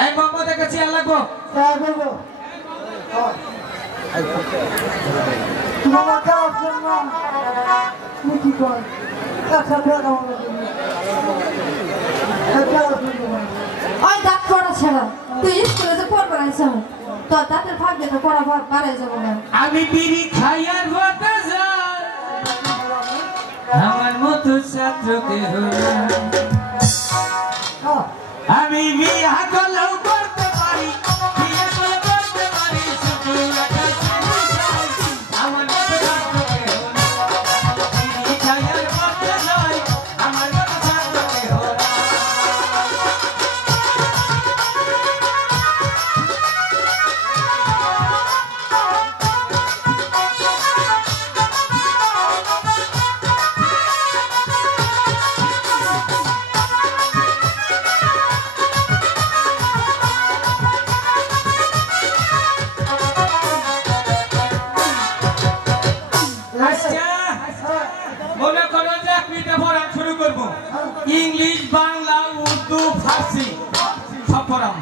এই মোহাম্মদের কাছে লাগবো ওই দাঁত পড়া ছাড়া তুই স্কুলে যে পড়বার আইছ তোর দাঁতের ফাঁক দিয়ে পড়া বাড়াই যাবো না। আমি বিড়ি খাই আর হতে যাই আমার মতো ছাত্রকে আমি বিয়া করলেও করতে পারি বিয়ে করে করতে পারি শুধু আমার মতো ছাত্রকে বিড়ি খাই আর হতে যাই আমার মতো ছাত্রকে इंग्लिश बांग्ला उर्दू फारसी सब पढ़ाम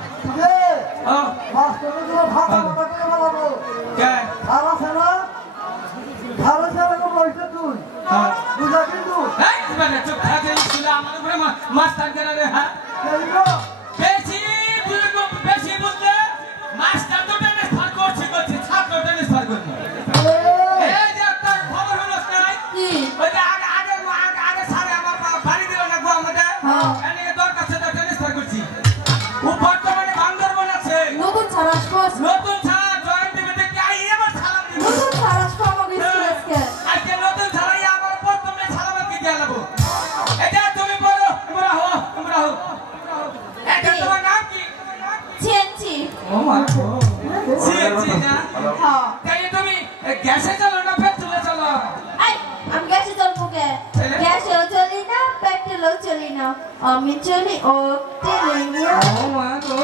আমি চলি ও ট্রেনে ও মা গো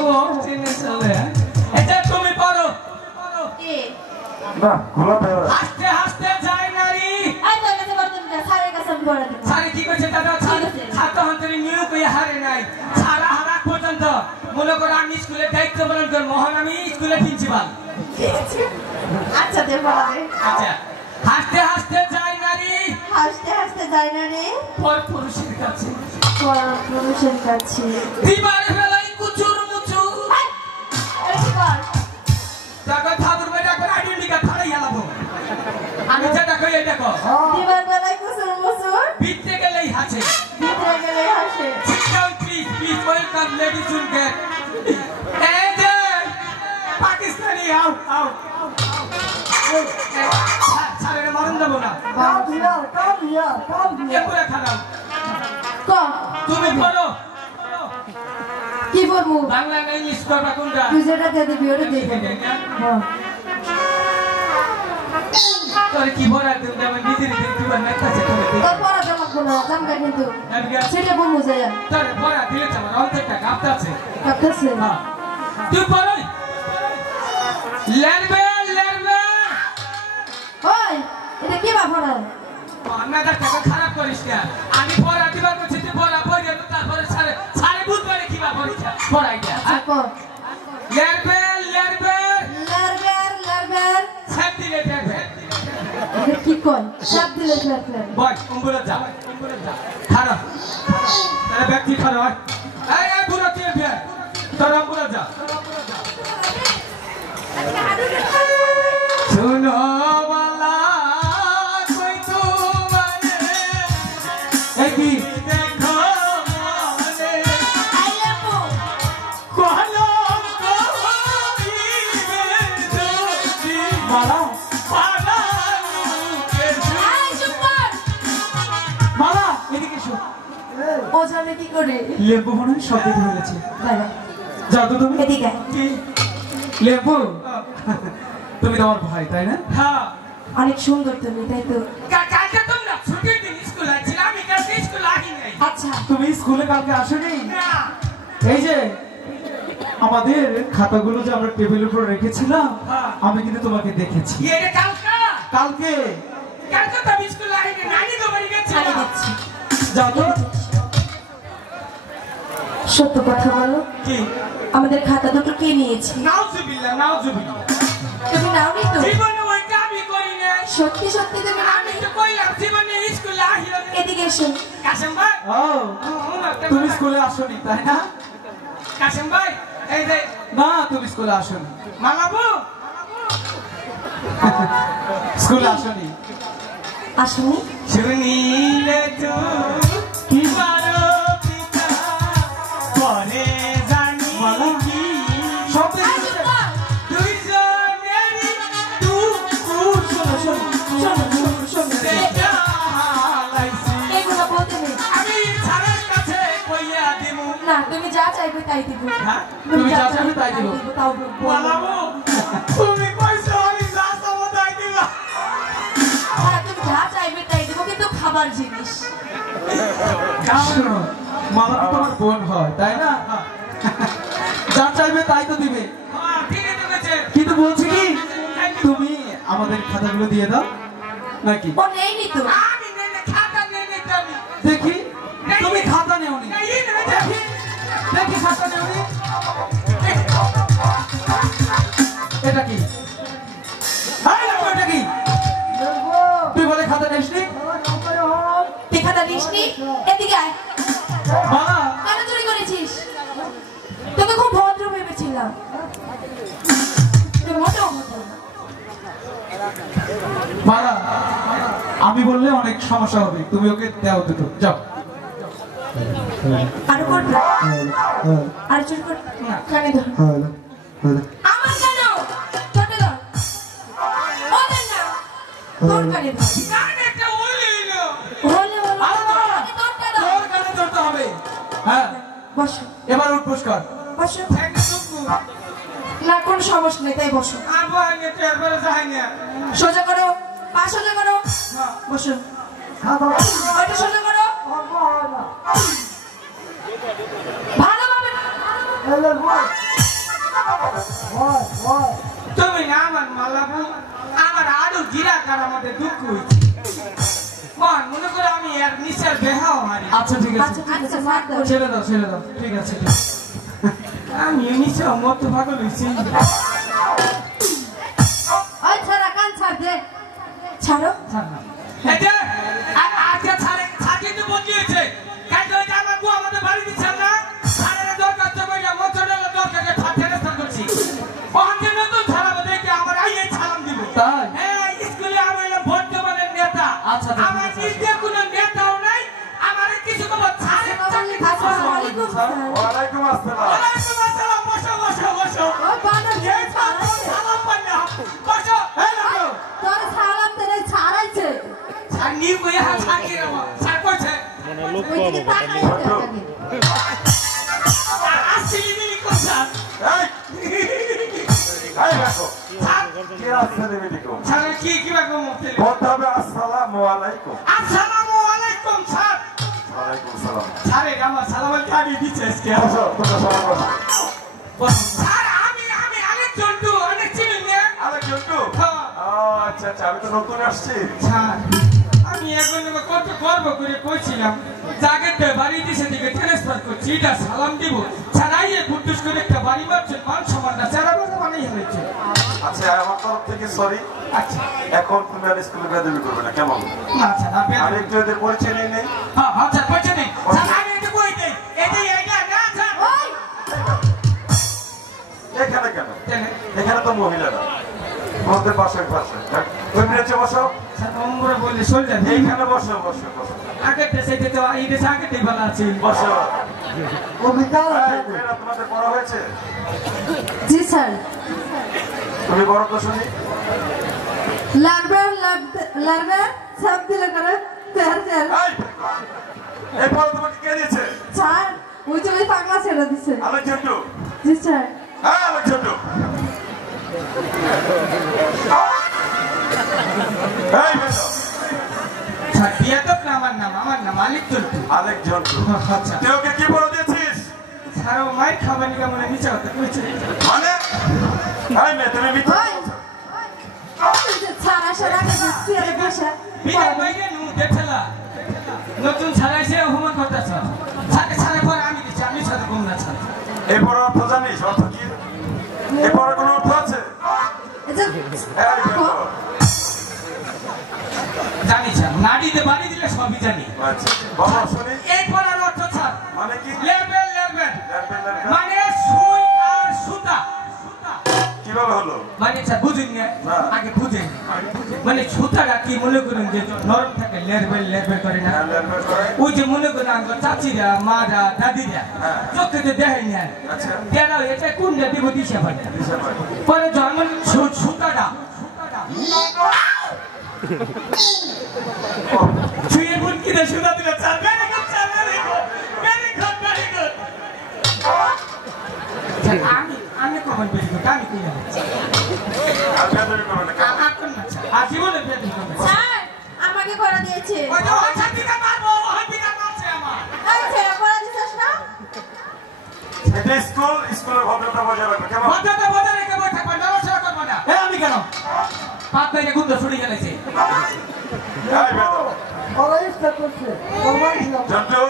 ট্রেনে চলে এটা তুমি পড়ো কি না খোলা পেও হাসতে হাসতে যায় নারী আই তো কাছে বলতে না সারে কাছে পড়া দিই সারে কি কইছে দাদা ছাত্র হন্তরি নিউ কই হারে নাই সারা হারা পর্যন্ত মনে করো আমি স্কুলে দায়িত্ব পালন করি মহান আমি স্কুলে প্রিন্সিপাল আচ্ছা দে পড়াবে আচ্ছা হাসতে হাসতে যায় নারী হাসতে হাসতে যায় না রে পর পুরুষের কাছে পর পুরুষের কাছে দিবার বেলায় কুচুর মুচুর এই কি কর টাকা ঠাকুর বেটা করে আইডেন্টি কার্ড ফাড়াই গেলাম আমি যেটা কই এটা কো দিবার বেলায় কুসুর মুসুর বিতে গেলেই হাসে ভিতরে গেলে হাসে Sit down, please. Please welcome, ladies and gentlemen. And Pakistani, out. Sorry, মারুন দেবো না। কাম দিয়া এপুরে খারাপ। ক তুমি পড়ো। কি বলবো বাংলা না ইংলিশ করবা কোনটা? তুই যেটা দিয়ে দিবি ওটা দিয়ে দেবো হ্যাঁ তোর কি পড়া তুমি আমার নিজের দিবা না কাছে করে দিই। তোর পড়া জমা করো জামগা কিন্তু সেটা বলবো যায় তোর পড়া দিলে তো আমার অন্তরটা কাঁপতাছে। কাটছে হ্যাঁ তুই পড়ো। লেরবে ওই এটা কি বাপড়া আপনাদের টাকা খারাপ করিস না আমি পড়া দিবার বলছি তুই পড়া পড়িয়ে তারপরে সাড়ে বুধবারে কি বা পড়িস পড়াই দিয়া আচ্ছা লেরবে লারবের সব দিলে লেরবে এটা কি কয় সব দিলে লারবের বল উম্বুলে যা খারাপ তাহলে ব্যক্তি খারাপ এই বুড়ো তুই বিয়ে তোর উম্বুলে যা শুনো বালা কই তোমারে একই দেখো মনে আইলামু কলম কবিবে যদি মালা পালানুকে আই সুপার মালা এদিকে শো ও জানে কি করে লেবু মনে হয় সব দেখে ফেলেছে বাইরে যাও তো তুমি এদিকে কি লেবু তুমি তোমার ভাই তাই না হ্যাঁ অনেক সুন্দর তুমি তাই তো কালকে তোমরা ছুটির দিন স্কুল আসছিল আমি কালকে স্কুল আসি নাই আচ্ছা তুমি স্কুলে কালকে আসোনি না এই যে আমাদের খাতাগুলো যে আমরা টেবিলের উপর রেখেছিলাম আমি কিন্তু তোমাকে দেখেছি এটা কালকে তো আমি স্কুল আসি নাই নানি তো বাড়ি গেছে ছাড়ি দিচ্ছি যাও তো সত্য কথা বলো, কি আমাদের খাতা দুটো কে নিয়েছে? নাউজুবিল্লাহ নাউজুবিল্লাহ। তুমি নাওনি তো? জীবনে ওই কামই করি না। সত্যি সত্যি তুমি আমি নাওনি? তো কইলাম জীবনে স্কুলে আহিও না। এদিকে এসো। কাসেম ভাই ও তুমি স্কুলে আসোনি তাই না? কাসেম ভাই এই যে না তুমি স্কুলে আসোনি। মালাবু স্কুলে আসোনি। আসনি? শুনিলে তো কি মারো পিতা পরে জানি মালা? কি সব আয় চুপ কর। দুইজনেরই শোনো শোনো শোনো শোনো শোনো দেখা হালাইছি। এগুলো বলতে নেই। আমি ছাড়ের কাছে কইয়া দিমু। না, তুমি যা চাইবে তাই দিব। হ্যাঁ? তুমি যা চাইবে তাই দিব। তাও বলবো। মালাবু তুমি কইছো আমি যা চাবো তাই দিবা। হ্যাঁ, তুমি যা চাইবে তাই দিব, কিন্তু খাবার জিনিস। শোনো মালা তো তোমার বোন হয় তাই না? যা চাইবে তাই তো দিবে, হ্যাঁ ঠিকই তো কইছে। কিন্তু বলছি কি তুমি আমাদের খাতাগুলো দিয়ে দাও নাকি? ও নেইনি তো। আমি নেনে খাতা নেনে যাবি। দেখি তুমি খাতা নেওনি। না এই নেবে যাবি। দেখি খাতা নেওনি। এটা কি? আরে দেখো এটা কি? তুই বলে খাতা নেসনি? তুই খাতা নিসনি? এদিকে আয়। মালা কেন চুরি করেছিস? তোকে খুব ভদ্র ভেবেছিলাম। তুই মোটেও ভদ্র না। মালা আমি বললে অনেক সমস্যা হবে, তুমি ওকে দাও দুটো যাও। আরো করবি? আর চুরি করবি? কানে ধর। আমার কেন? ছোটে ধর। ওদের না। তোর কানে ধর। কানে একটা ওলি হইলো। হলে হলো। আরে না, আগে তোরটা ধর। তোর কানে ধরতে হবে। হ্যাঁ বসো, এবার উঠ পুষ্কর। বসো। একটা টুকু। না, কোনো সমস্যা নেই, তাই বসো। আবু আগে তো একবারে যাই না। সোজা করো, পা সোজা করো। হ্যাঁ। বসো। ওইটা সোজা করো। ভালোভাবে। তুমি না আমার মালাবু আমার আরো জিরাকার আমাদের দুঃখ হয়েছে। মন মনে করে আমি এর নিচের বেহাও হারি। আচ্ছা ঠিক আছে, আচ্ছা ঠিক আছে, মার দাও। ছেড়ে দাও ছেড়ে দাও, ঠিক আছে ঠিক আছে। আমি নিচে মত পাগল হয়েছি। ওই ছাড়া, কান ছাড় দে। ছাড়ো। এই যে আজকে ছাড়ে তো বদলি হয়েছে। কাজ হয়েছে আমার বউ আমাদের বাড়ি দিচ্ছেন না। ছাড়ের দরকার তো বইটা মোচনের দরকার ট্রান্সফার করছি। ওখানে নতুন ছাড়াবো দেখে আমার এই ছাড়াম দিব। তাই? হ্যাঁ স্কুলে আমি হলাম বর্তমানের নেতা। আচ্ছা, ঠিক আমার আছে। নিজে কোনো নেতাও নাই। আমার কিছু তোমার ছাড়ের চাকরি আসসালামু আলাইকুম স্যার। ওয়ালাইকুম আসসালাম। ওয়ালাইকুম আসসালাম। বসো বসো বসো। ওই বানর এই ছাত্র সালাম পান্না। বসো। এই লোক। তোর সালাম তেরে ছাড়াইছে। আর নিউ কই হাত ছাকি রে স্যার কইছে। ওইদিকে তাকাই থাকে। আসলি মিলি কোসা। এই দেখো, স্যার কে আসসালামু আলাইকুম। স্যার কি বা কম হচ্ছে? বলতে হবে আসসালামু আলাইকুম। আসসালামু আলাইকুম স্যার। ওয়ালাইকুম আসসালাম। স্যার আমার সালাম আগে দিচ্ছে আজকে। বসো, তোমরা সবাই বসো। স্যার আমি অনেক জন্টু অনেক চিনি না। আরে জন্টু। হ্যাঁ। আচ্ছা আচ্ছা, আমি তো নতুন আসছি। স্যার আমি এখন কত গর্ব করে কইছিলাম জায়গাটা বাড়ি দিছে দিকে ট্রান্সফার করছি এটা সালাম দিব স্যার আইয়ে কুটুস করে একটা বাড়ি মারছেন মান সম্মানটা স্যার আমার বানিয়ে হয়েছে। আচ্ছা আমার তরফ থেকে সরি। আচ্ছা এখন তুমি আর স্কুলে বেদবি করবে না, কেমন? না স্যার আপনি আমি একটু এদের পরিচয় নিয়ে নেই। হ্যাঁ হ্যাঁ স্যার পয়সা নেই স্যার আমি একটু কই দেই এটা না স্যার ওই এখানে কেন? জানেন এখানে তো মহিলারা বলতে পাশে ওই বেঁচে বসো। স্যার নম্বর বলে চল যান এইখানে বসো বসো বসো আগে দেশে তো এই দেশে আগে দেই ভালো আছে। বসো। অভিজ্ঞতা। মেয়েরা তোমাদের বড় হয়েছে? জি স্যার। তুমি বড় তো শুনি। লাগবে সব দিলে করে পেয়ার চাল। এই বড় তোমাকে কে দিয়েছে? স্যার ওই যে ওই পাগলা ছেড়ে দিছে। আলো ঝন্টু। জি স্যার। হ্যাঁ আলো ঝন্টু। এই বেটো। স্যার বিয়ে তো আমার নাম আলিক চলতু। আলেক ঝন্টু। আচ্ছা তুই ওকে কি বড় দিয়েছিস? স্যার ও মাই খাবার নিয়ে মনে নিচে হতে কইছে। মানে এই মেয়ে তুমি মিথ্যা ওই বলছো। ওই যে স্যার আসার আগে চেয়ারে বসে বিয়ে বাইরে নু দেখলা নতুন ছাড়াইছে অপমান করতেছ। ছাড়ে পরে আমি দিচ্ছি আমি সাথে ঘুম আচ্ছা এরপর অর্থ জানিস অর্থ কি এরপর কোনো অর্থ আছে আচ্ছা এই দেখো। জানি স্যার নাড়িতে বাড়ি দিলে সবই জানি আচ্ছা বাবা শুনি এই পড়ার অর্থ স্যার মানে কি লেভেল লেভেল লেভেল মানে সুই আর সুতা কিভাবে হলো মানে স্যার বুঝুন না আগে বুঝেন মানে সুতাটা কি মনে করেন যে নরম থাকে লেভেল লেভেল করে না লেভেল করে ওই যে মনে করেন আমার চাচিরা মারা দাদিরা চোখে তো দেখাই না আচ্ছা তেরা এটা কোনটা দিব দিশা পায় না দিশা পাই পরে যখন সুতাটা ছুঁয়ে বুনকি দিয়ে সুতা দিলে sir very good sir very good very good very good আমি কখন ভেরি গুড আমি কি জানি আর বেদবি করবে না আপন না আজীবনে ভেরি গুড স্যার আমাকে পড়া দিয়েছে ওই যে হাতিটা মারবো হাতিটা মারছে আমার আচ্ছা পড়া দিছিস না এটা স্কুলের ভদ্রতা বজায় রাখবে কেমন মাথাটা বজায় রেখে বসে থাকবেন নমস্কার করবো না আমি কেন পাত বাইরে গুন্দ ছুড়ে গেলেছে এই বেদব জন্টু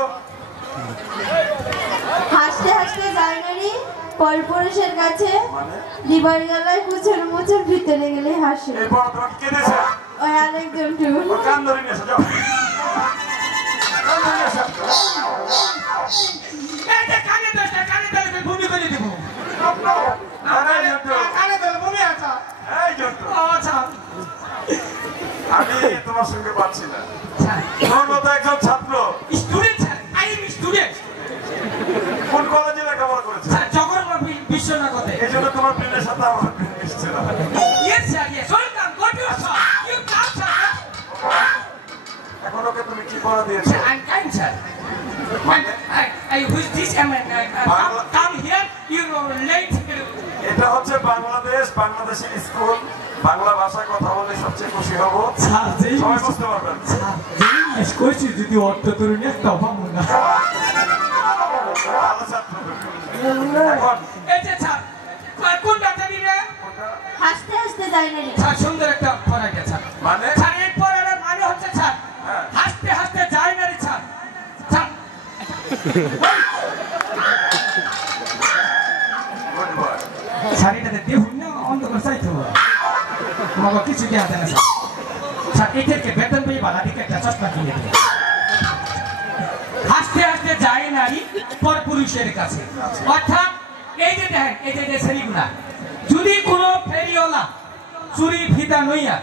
হাসতে হাসতে যায় না রে পরপুরুষের কাছে মানে লিভার গলায় মুচর মুচর ভিতরে গেলে হাসে এরপর তোমাকে কে দিয়েছে ওই আরেকজন টু ওর কান ধরে নিয়ে এসো যাও কান ধরে নিয়ে এসো এই যে কানে দোষটা ভূমি করে দিব আরে জন্টু কানে দোলে ভূমি আছে এই জন্টু আচ্ছা আমি তোমার সঙ্গে পারছি না তোর মতো একজন ছাত্র student sir I am student কোন কলেজে লেখাপড়া করেছে স্যার জগন্নাথ বিশ্বনাথে এই জন্য তোমার প্লেনের সাথে আমার প্লেন মিশছে না yes sir yes welcome go to sir you come sir এখন ওকে তুমি কি পড়া দিয়েছো I come sir I wish this come here you late এটা হচ্ছে বাংলাদেশের স্কুল বাংলা ভাষায় কথা বলে সবচেয়ে খুশি হব স্যার যেই সবাই বুঝতে পারবেন যেই কইছি যদি অর্থ তরুণ একটা ভাবো না ভালো ছাত্র তুমি। এখন এই যে স্যার কোনটা জানি রে হাসতে হাসতে যায় না রে স্যার সুন্দর একটা পড়া গেছে স্যার মানে স্যার এই পড়ার মানে হচ্ছে স্যার হাসতে হাসতে যায় না রে স্যার স্যার গুড বয় শাড়িটাতে দেখুন না অন্ধকার চাইতে হবে তোমাকে কিছু দেওয়া যায় না স্যার স্যার এদেরকে বেতন পেয়ে বালাটিকে একটা চশমা কিনে দিই হাসতে হাসতে যায় নারী পর পুরুষের কাছে অর্থাৎ এই যে দেখেন এই যে ছেলেগুলা যদি কোনো ফেরিওয়ালা চুরি ফিতা নইয়া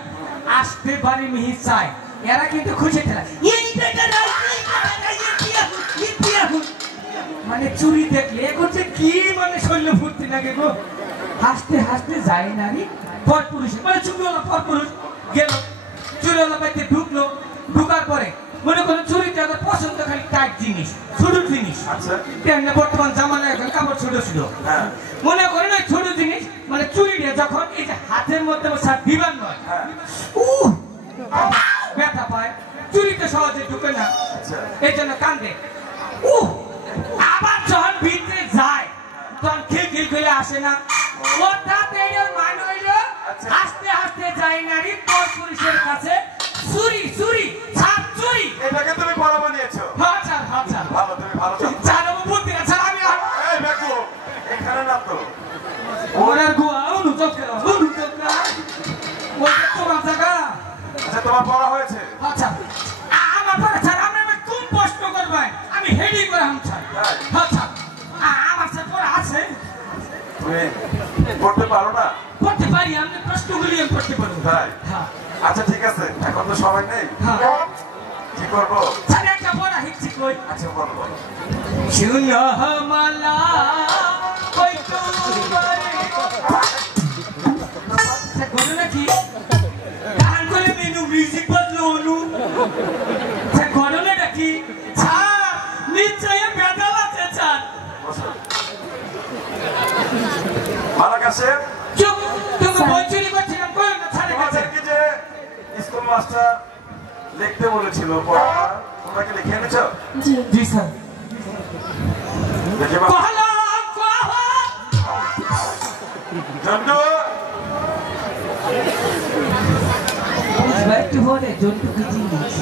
আসতে পারে মিহি চায় এরা কিন্তু খুশি খেলা মানে চুরি দেখলে করছে কি মানে শৈল্য ফুর্তি লাগে গো হাসতে হাসতে যায় নারী পর পুরুষ মানে চুরিওয়ালা পর পুরুষ গেল চুরিওয়ালা বাড়িতে ঢুকলো ঢুকার পরে মনে করো চুরিটা ওদের পছন্দ খালি টাইট জিনিস ছোট জিনিস আচ্ছা তেমনি বর্তমান জামানায় এখন কাপড় ছোট ছিল হ্যাঁ মনে করেন ওই ছোট জিনিস মানে চুরিটা যখন এই যে হাতের মধ্যে স্যার দিবান নয় ব্যথা পায় চুরিতে সহজে ঢুকে না আচ্ছা এই জন্য কান্দে আবার যখন ভিতরে যায় তখন খিলখিল করে আসে না অর্থাৎ এই মান হইল হাসতে হাসতে যায় নারী পর পুরুষের কাছে চুরি চুরি ছাপ চুরি এটাকে তুমি পড়া বানিয়েছো হ্যাঁ স্যার হ্যাঁ স্যার ভালো তুমি ভালো ছাত্র স্যার আমি বুদ্ধি না স্যার আমি এই বেকু এখানে না তো ওনার গুয়া অনুচক্র ওই তোমার জায়গা আচ্ছা তোমার পড়া হয়েছে আচ্ছা আমার পরে স্যার আপনি কোন প্রশ্ন করবেন আমি হেডি করে আমি স্যার আচ্ছা আমার স্যার পড়া আছে তুমি পড়তে পারো না পড়তে পারি আমি প্রশ্নগুলি আমি পড়তে পারবো তাই হ্যাঁ আচ্ছা ঠিক আছে এখন তো সময় নেই হ্যাঁ কি করবো স্যার একটা পড়া হিচ্ছি কই আচ্ছা বলো বলো শুনো মালা কই তোমারে স্যার বলো নাকি গান করে মেনু মিউজিক বাজলো অনু স্যার ঘটনাটা কি স্যার নিশ্চয়ই বেদাল আছে স্যার মালাকা শেখ চুপ তুমি বই চুরি করছিলাম কই না স্যারের কাছে তোমাদেরকে যে স্কুল মাস্টার লিখতে বলেছিল পড়াটা তোমরা কি লিখে এনেছো জি জি স্যার দেখে বা কহলা কহ জন্টু একটু হলে জন্টু কি জিনিস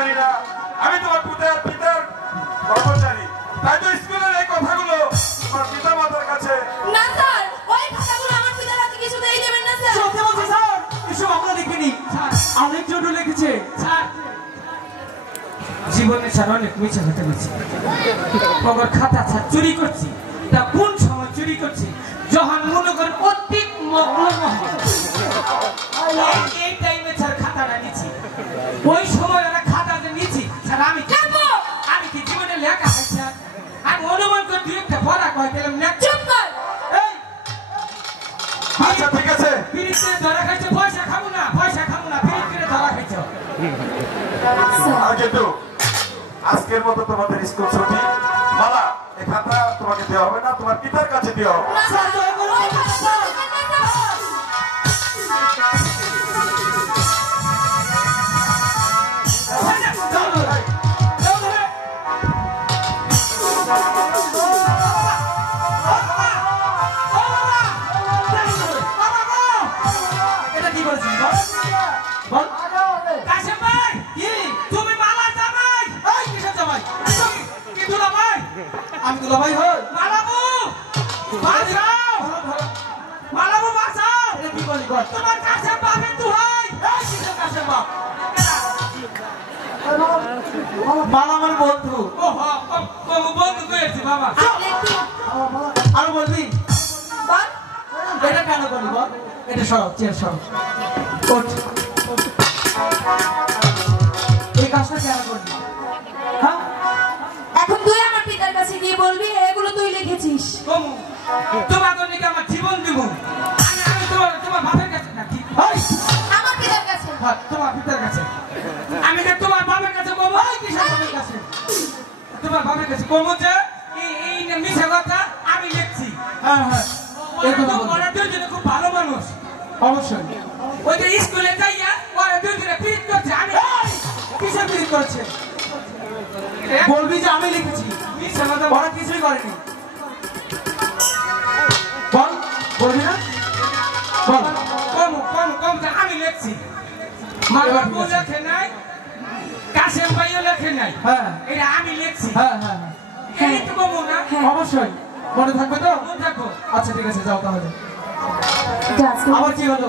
জানি না, আমি তোমার পিতার কর্মচারী, তাই তো স্কুলের এই কথাগুলো তোমার পিতা মাতার কাছে। না স্যার, ওই খাতাগুলো আমার পিতার হাতে কিছুতেই দেবেন না স্যার। সত্যি বলছি স্যার, এসব আমরা লিখিনি, আরেকজন লিখেছে। স্যার জীবনে স্যার অনেক মিছে কথা বলছি, খবর খাতা স্যার চুরি করছি। তা কোন সময় চুরি করছি? যখন মনে করেন অতি এই টাইমে স্যার খাতাটা নিচ্ছি, ওই সময় ওরা খাতা যে নিচ্ছি স্যার আমি কি জীবনে লেখা খাইছি? আমি অনুমান করে দুই একটা পড়া কয় গেলাম না। চুপ কর। এই আচ্ছা ঠিক আছে, পিরিতে ধরা খাইছে, পয়সা খাবো না পিরিতে ধরা খাইছে। আর কিন্তু আজকের মতো তোমাদের স্কুল ছুটি। মালা, এই খাতা তোমাকে দেওয়া হবে না, তোমার পিতার কাছে দেওয়া হবে। না স্যার, ওই খাতা দেবেন না স্যার। এটা কি বলছিস বল? কাশেম ভাই, তুমি মালা জামাই? এই কিসের জামাই? কি দুলাভাই? আমি দুলাভাই হই? মালাবু বাঁচাও, মালাবু বাঁচাও। এটা কি বলি বল? তোমার কাশেম বাপের দুহাই। এই কিসের কাছে বাপ? মালা আমার বন্ধু। ও বন্ধু করেছি বাবা। আপনি একটু আর বলবি বল। এটা কেন বলি বল? এটা সরব, চেয়ার সরব। ওঠ। এই কাজটা কেন করবি? হ্যাঁ, এখন তুই আমার পিতার কাছে গিয়ে বলবি এগুলো তুই লিখেছিস। কমু তোমার জন্য আমার জীবন দিব। আমি তোমার বাপের কাছে না ঠিক এই, আমার পিতার কাছে। তোমার পিতার কাছে। আমি যে তোমার বাপের কাছে বলবো, এই কিসের বাপের কাছে? তোমার বাপের কাছে বলবো যে এই মিশা কথা আমি লিখছি। হ্যাঁ হ্যাঁ, এই কথা বল। ওরা দুজনে খুব ভালো মানুষ। অবশ্যই। ওই যে স্কুলে যাইয়া ওরা দুজনে পিট করছে। আমি এই, কিসের বিরোধ করেছে? বলবি যে আমি লিখেছি। মিশা কথা ওরা কিছুই করেনি। বল, বলবি না? বল। কম যে আমি লিখছি। মালাবু লেখে নাই, কাশেম ভাইও লেখে নাই, হ্যাঁ এটা আমি লিখছি। হ্যাঁ হ্যাঁ এই তো কমু না? অবশ্যই। মনে থাকবে তো? মনে থাকো। আচ্ছা ঠিক আছে, যাও তাহলে। আবার কি হলো?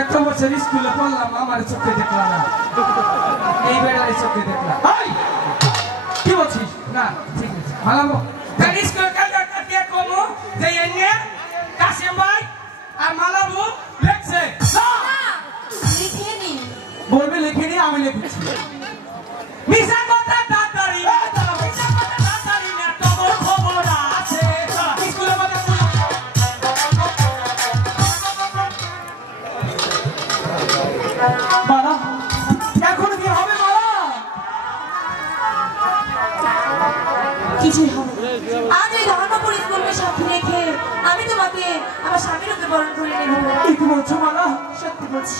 এত বছর স্কুলে পড়লাম, আমার চোখে দেখলাম না, এই বেড়ার চোখে দেখলাম। এই, কি বলছিস? না ঠিক আছে মালাবু তার স্কুল কালকে কমু যে এনে কাশেম ভাই আর মালাবু লেখছে। না, লিখে নি। বলবি লিখিনি, আমি লিখেছি। মিশা কথা তাড়াতাড়ি মিশা কথা তাড়াতাড়ি না, তোমার খবর আছে স্কুলে মধ্যে। মালা, এখন কি হবে মালা? কিছুই হবে না। আজ এই ধর্মপুর স্কুলকে সাথে রেখে আমি তোমাকে আমার স্বামীর রূপে বরণ করে নেব। কি বলছো মালা? সত্যি বলছি।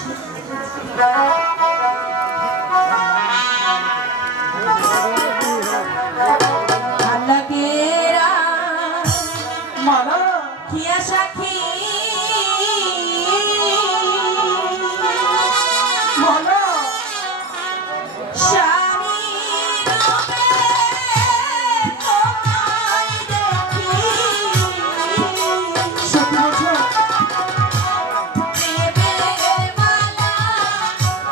আল্লাহকেরা মালা, কিয়া সাক্ষী মালা, স্বামী রূপে তোমায় দেখি। সত্যি বলছো? দেবে মালা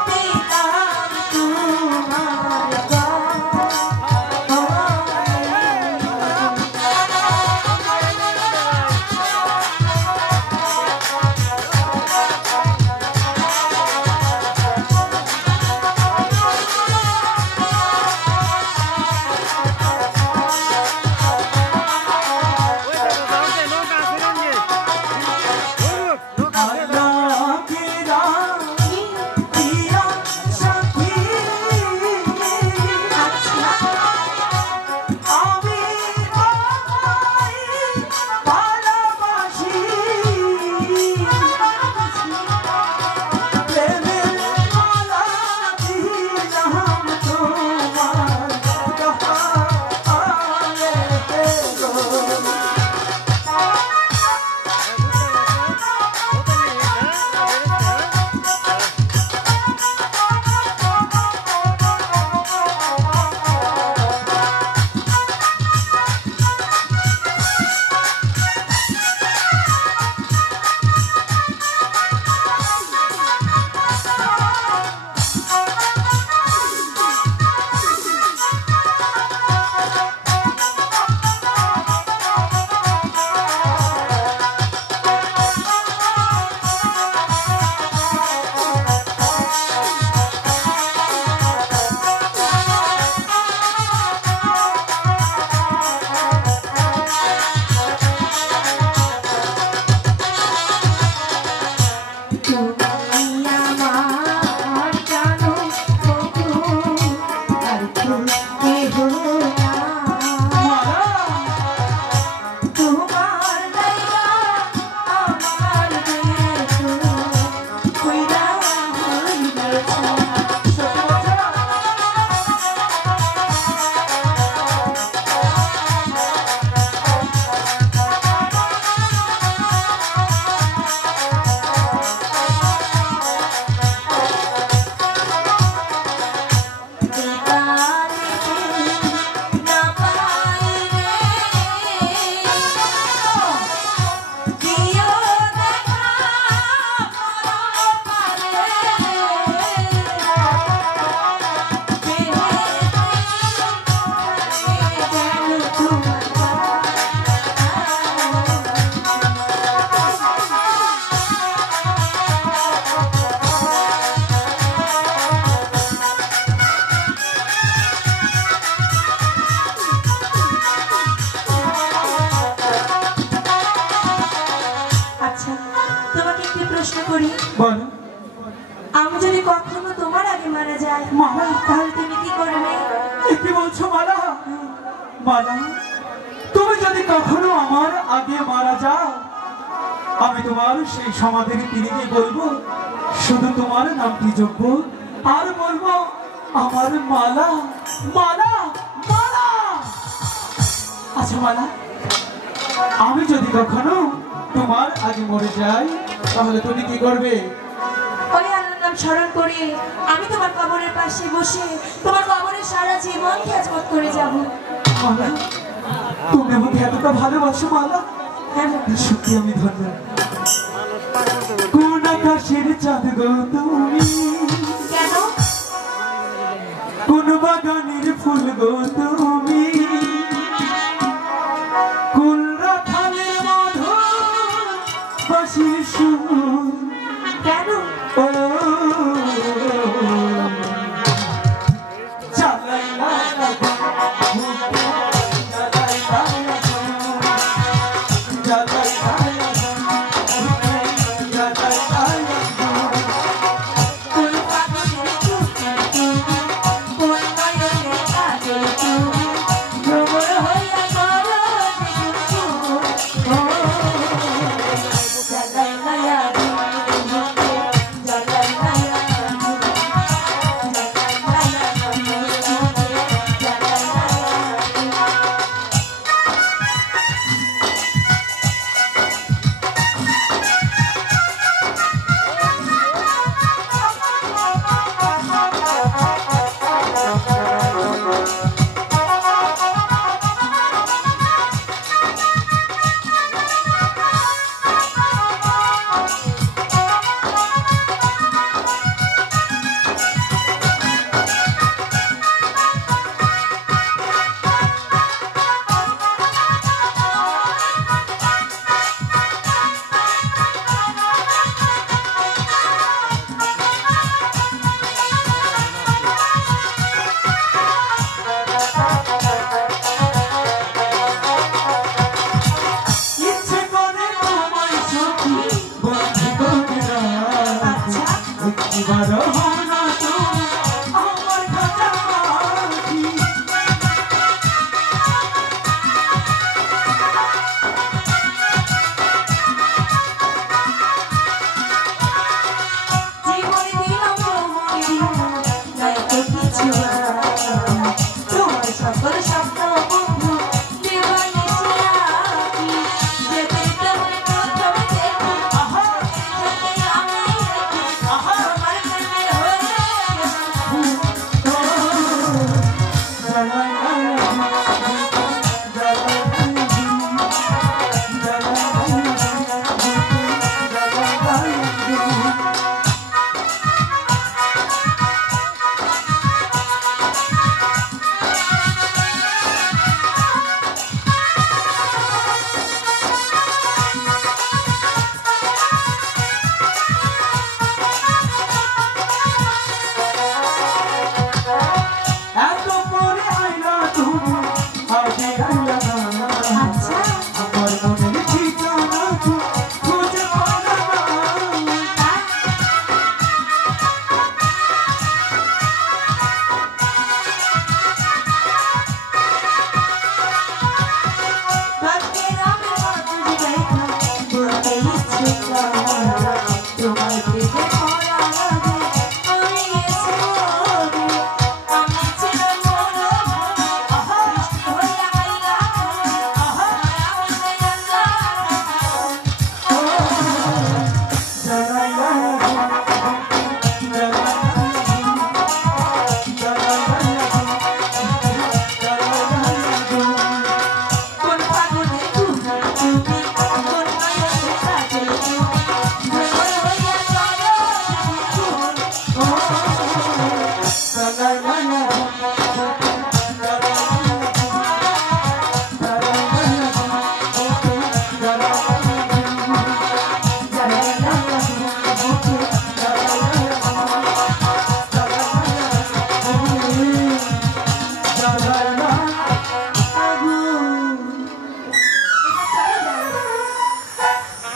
পিতার তোমার গো। তুমি যদি কখনো আমার আগে মারা যাও, আমি তোমার সেই সমাধির তীরে গিয়ে বলবো শুধু তোমার নামটি যোগ্য, আর বলবো আমার মালা মালা মালা। আচ্ছা মালা, আমি যদি কখনো তোমার আগে মরে যাই তাহলে তুমি কি করবে? ওই আল্লাহর নাম স্মরণ করে আমি তোমার কবরের পাশে বসে তোমার কবরের সারা জীবন খেজমত করে যাব। মালা, তুমি আমাকে এতটা ভালোবাসো মালা? হ্যাঁ সত্যি আমি ধন্য। কোন আকাশের চাঁদ গো তুমি, কেন? কোন বাগানের ফুল গো তুমি, কোন রাখালের মধুর বাঁশির সুর, কেন? ও চালাই লাগা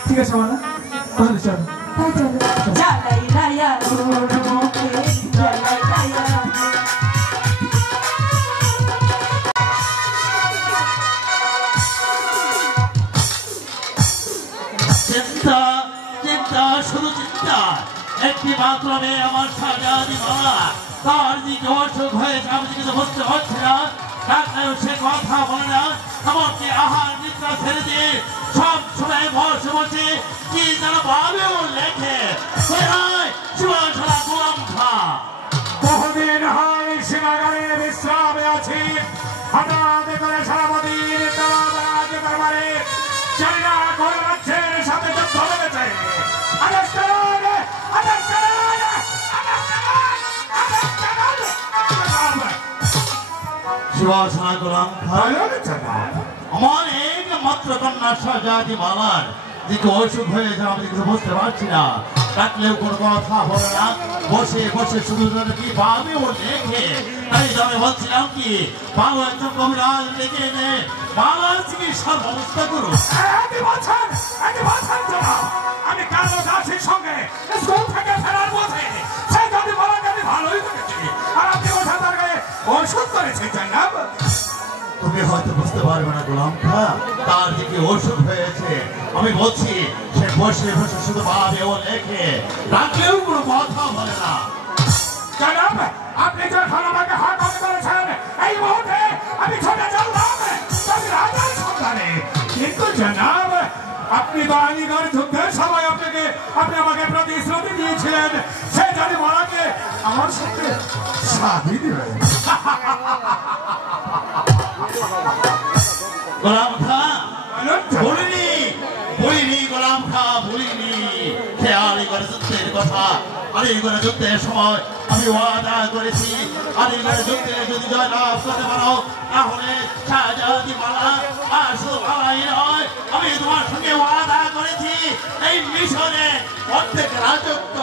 ঠিক আছে মালা, তাহলে চলো। জ্বালাই লায়া তোর মুখে জ্বালাই লায়া। খবরদার একটি মাত্র মেয়ে আমার শাহজাদি মালা তার দিকে অসুখ হয়েছে আমি কিছু বুঝতে পারছি না ডাক্তার সে কথা বলে না এমনকি আহার নিদ্রা ছেড়ে দিয়ে সব সময় বসে বসে কি যেন ভাবেও লেখে সুভাষরা গোলাম খা বহুদিন হয় সীমাগারে বিশ্রামে আছি হঠাৎ করে সারাদিন দরবারে চাইনা ঘর রাজ্যের সাথে যুদ্ধ লেগেছে সুভাষরা গোলাম খা আমার একমাত্র কন্যা শাহজাদি মালার দিকে অসুখ হয়েছে আমি কিছু বুঝতে পারছি না ডাকলেও কোনো কথা বলে না বসে বসে শুধু কি ভাবে ও লেখে তাই আমি বলছিলাম কি ভালো একজন কবিরাজ ডেকে এনে মালার চিকিৎসার ব্যবস্থা করুন আমি কালো দাসের সঙ্গে স্কুল থেকে ফেরার পথে সেই যদি মালাকে আমি ভালোই করেছি আর আপনি ওঠা তার গায়ে ওষুধ করেছেন জানাব তুমি হয়তো বুঝতে পারবে না গোলাম খা তার দিকে অসুখ হয়েছে আমি বলছি সে বসে বসে শুধু ভাবে ও লেখে ডাকলেও কোনো কথা বলে না জানাব আপনি যখন আমাকে হাত বন্ধ করেছেন এই মুহূর্তে আমি ছুটে চললাম তবে রাজার সন্ধানে কিন্তু জানাব আপনি বাহিনীগর যুদ্ধের সময় আপনি আমাকে প্রতিশ্রুতি দিয়েছিলেন সে যদি মালাকে আমার সাথে শাদি দিবেন গোলাম খা বলিনি বলিনি গোলাম খা বলিনি খেয়ালি করে যুদ্ধের কথা আলিগড়ের যুদ্ধের সময় আমি ওয়াদা করেছি আলিগড়ের যুদ্ধে যদি জয়লাভ করতে পারো তাহলে শাহজাদি মালা আর শুধু মালাই নয় আমি তোমার সঙ্গে ওয়াদা করেছি এই মিশনে অর্ধেক রাজত্ব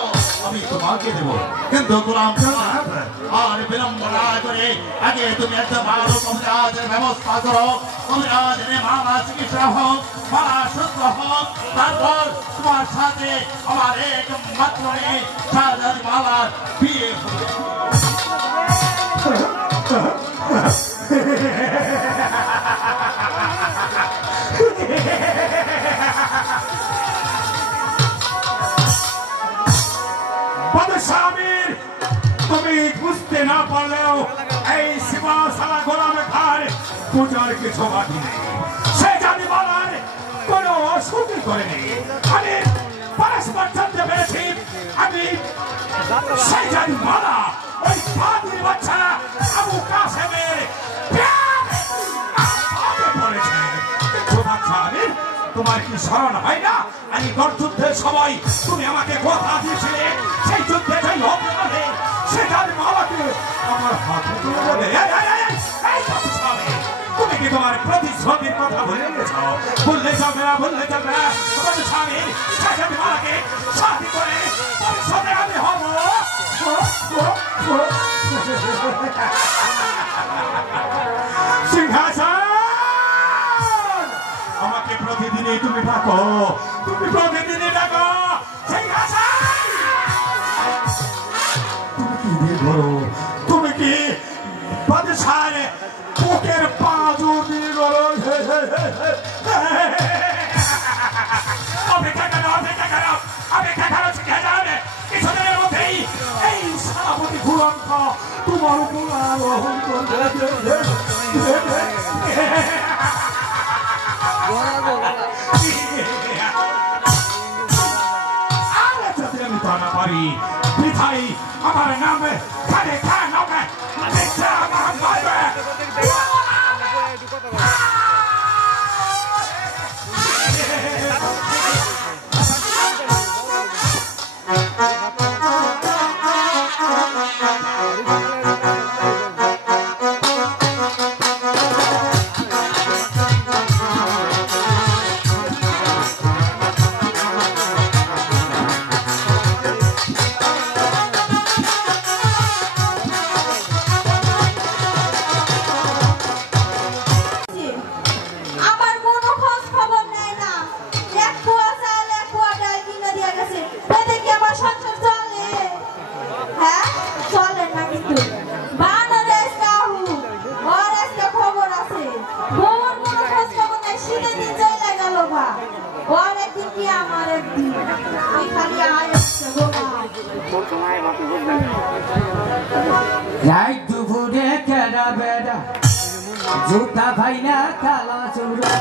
আমি তোমাকে দেব কিন্তু গোলাম খা আর বিলম্ব না করে আগে তুমি একটা ভালো কবিরাজের ব্যবস্থা করো কবিরাজের মালা চিকিৎসা হোক মালা সুস্থ হোক তারপর তোমার সাথে আমার একমাত্র শাহজাদি মালার বিয়ে তুমি বুঝতে না পারলেও এই সীমা সারা গোলামে খার পূজার কিছু বাকি নেই সে জানি বলার কোন অসুখই করেনি আমি পরস্পর জানতে পেরেছি আমি সেই জানি মালা ওই পাতির বাচ্চা আবু কাসেমের পড়েছে কিন্তু বাচ্চা আমি তোমার কি স্মরণ হয় না আমি যুদ্ধের সময় তুমি আমাকে কথা দিয়েছিলে সেই যুদ্ধে যাই হোক সে জানি মালাকে আমার হাতে তুলে দেবে তুমি কি তোমার প্রতিশ্রুতির কথা ভুলে গেছ বললে যাবে না বললে যাবে না তোমার স্বামী সাজাবি মালাকে সাথী করে পরিষদে আমি হব সিংহাসন আমাকে প্রতিদিনই তুমি ডাকো তুমি প্রতিদিনই ডাকো সিংহাসন তুমি কি দিয়ে ধরো তুমি কি বাদশাহ বুকের পাঁজর দিয়ে ধরো অপেক্ষা করো সিংহাসন কিছুদিনের মধ্যেই এই সারাপতি ঘুরন্ত তোমার উপর আরোহণ করবে আমি জানা পারি পিঠাই আমার নামে খালি খান হবে আমার মারবে রাই দুপুরে কেডা বেডা জুতা ভাইনা কালা চুরা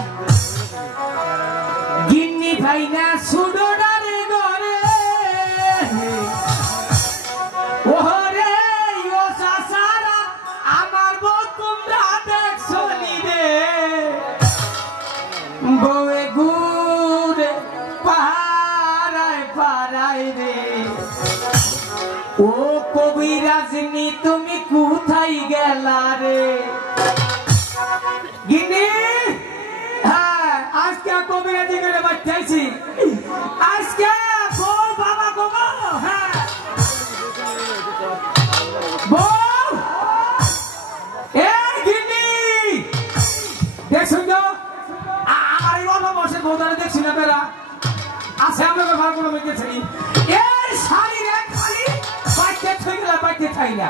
গিন্নি ভাইনা সুডোডারে গরে ওরে ও সাসারা আমার বউ তোমরা দেখছনি রে বউয়ে ঘুরে পাড়ায় পাড়ায় রে ও কবিরাজনি তুমি কোথায় গেলা রে গিন্নি হ্যাঁ আজকে কবিরাজি করে বাচ্চাইছি আজকে বউ বাবা গো হ্যাঁ বউ এ গিন্নি দেখছুন তো আমার এই বাবা বসে বউদারে দেখছি না বেরা আছে আমরা ঘর কোনো মেয়েছে এই শাড়ি রে খালি বাইকে থই গেলা বাইকে খাই না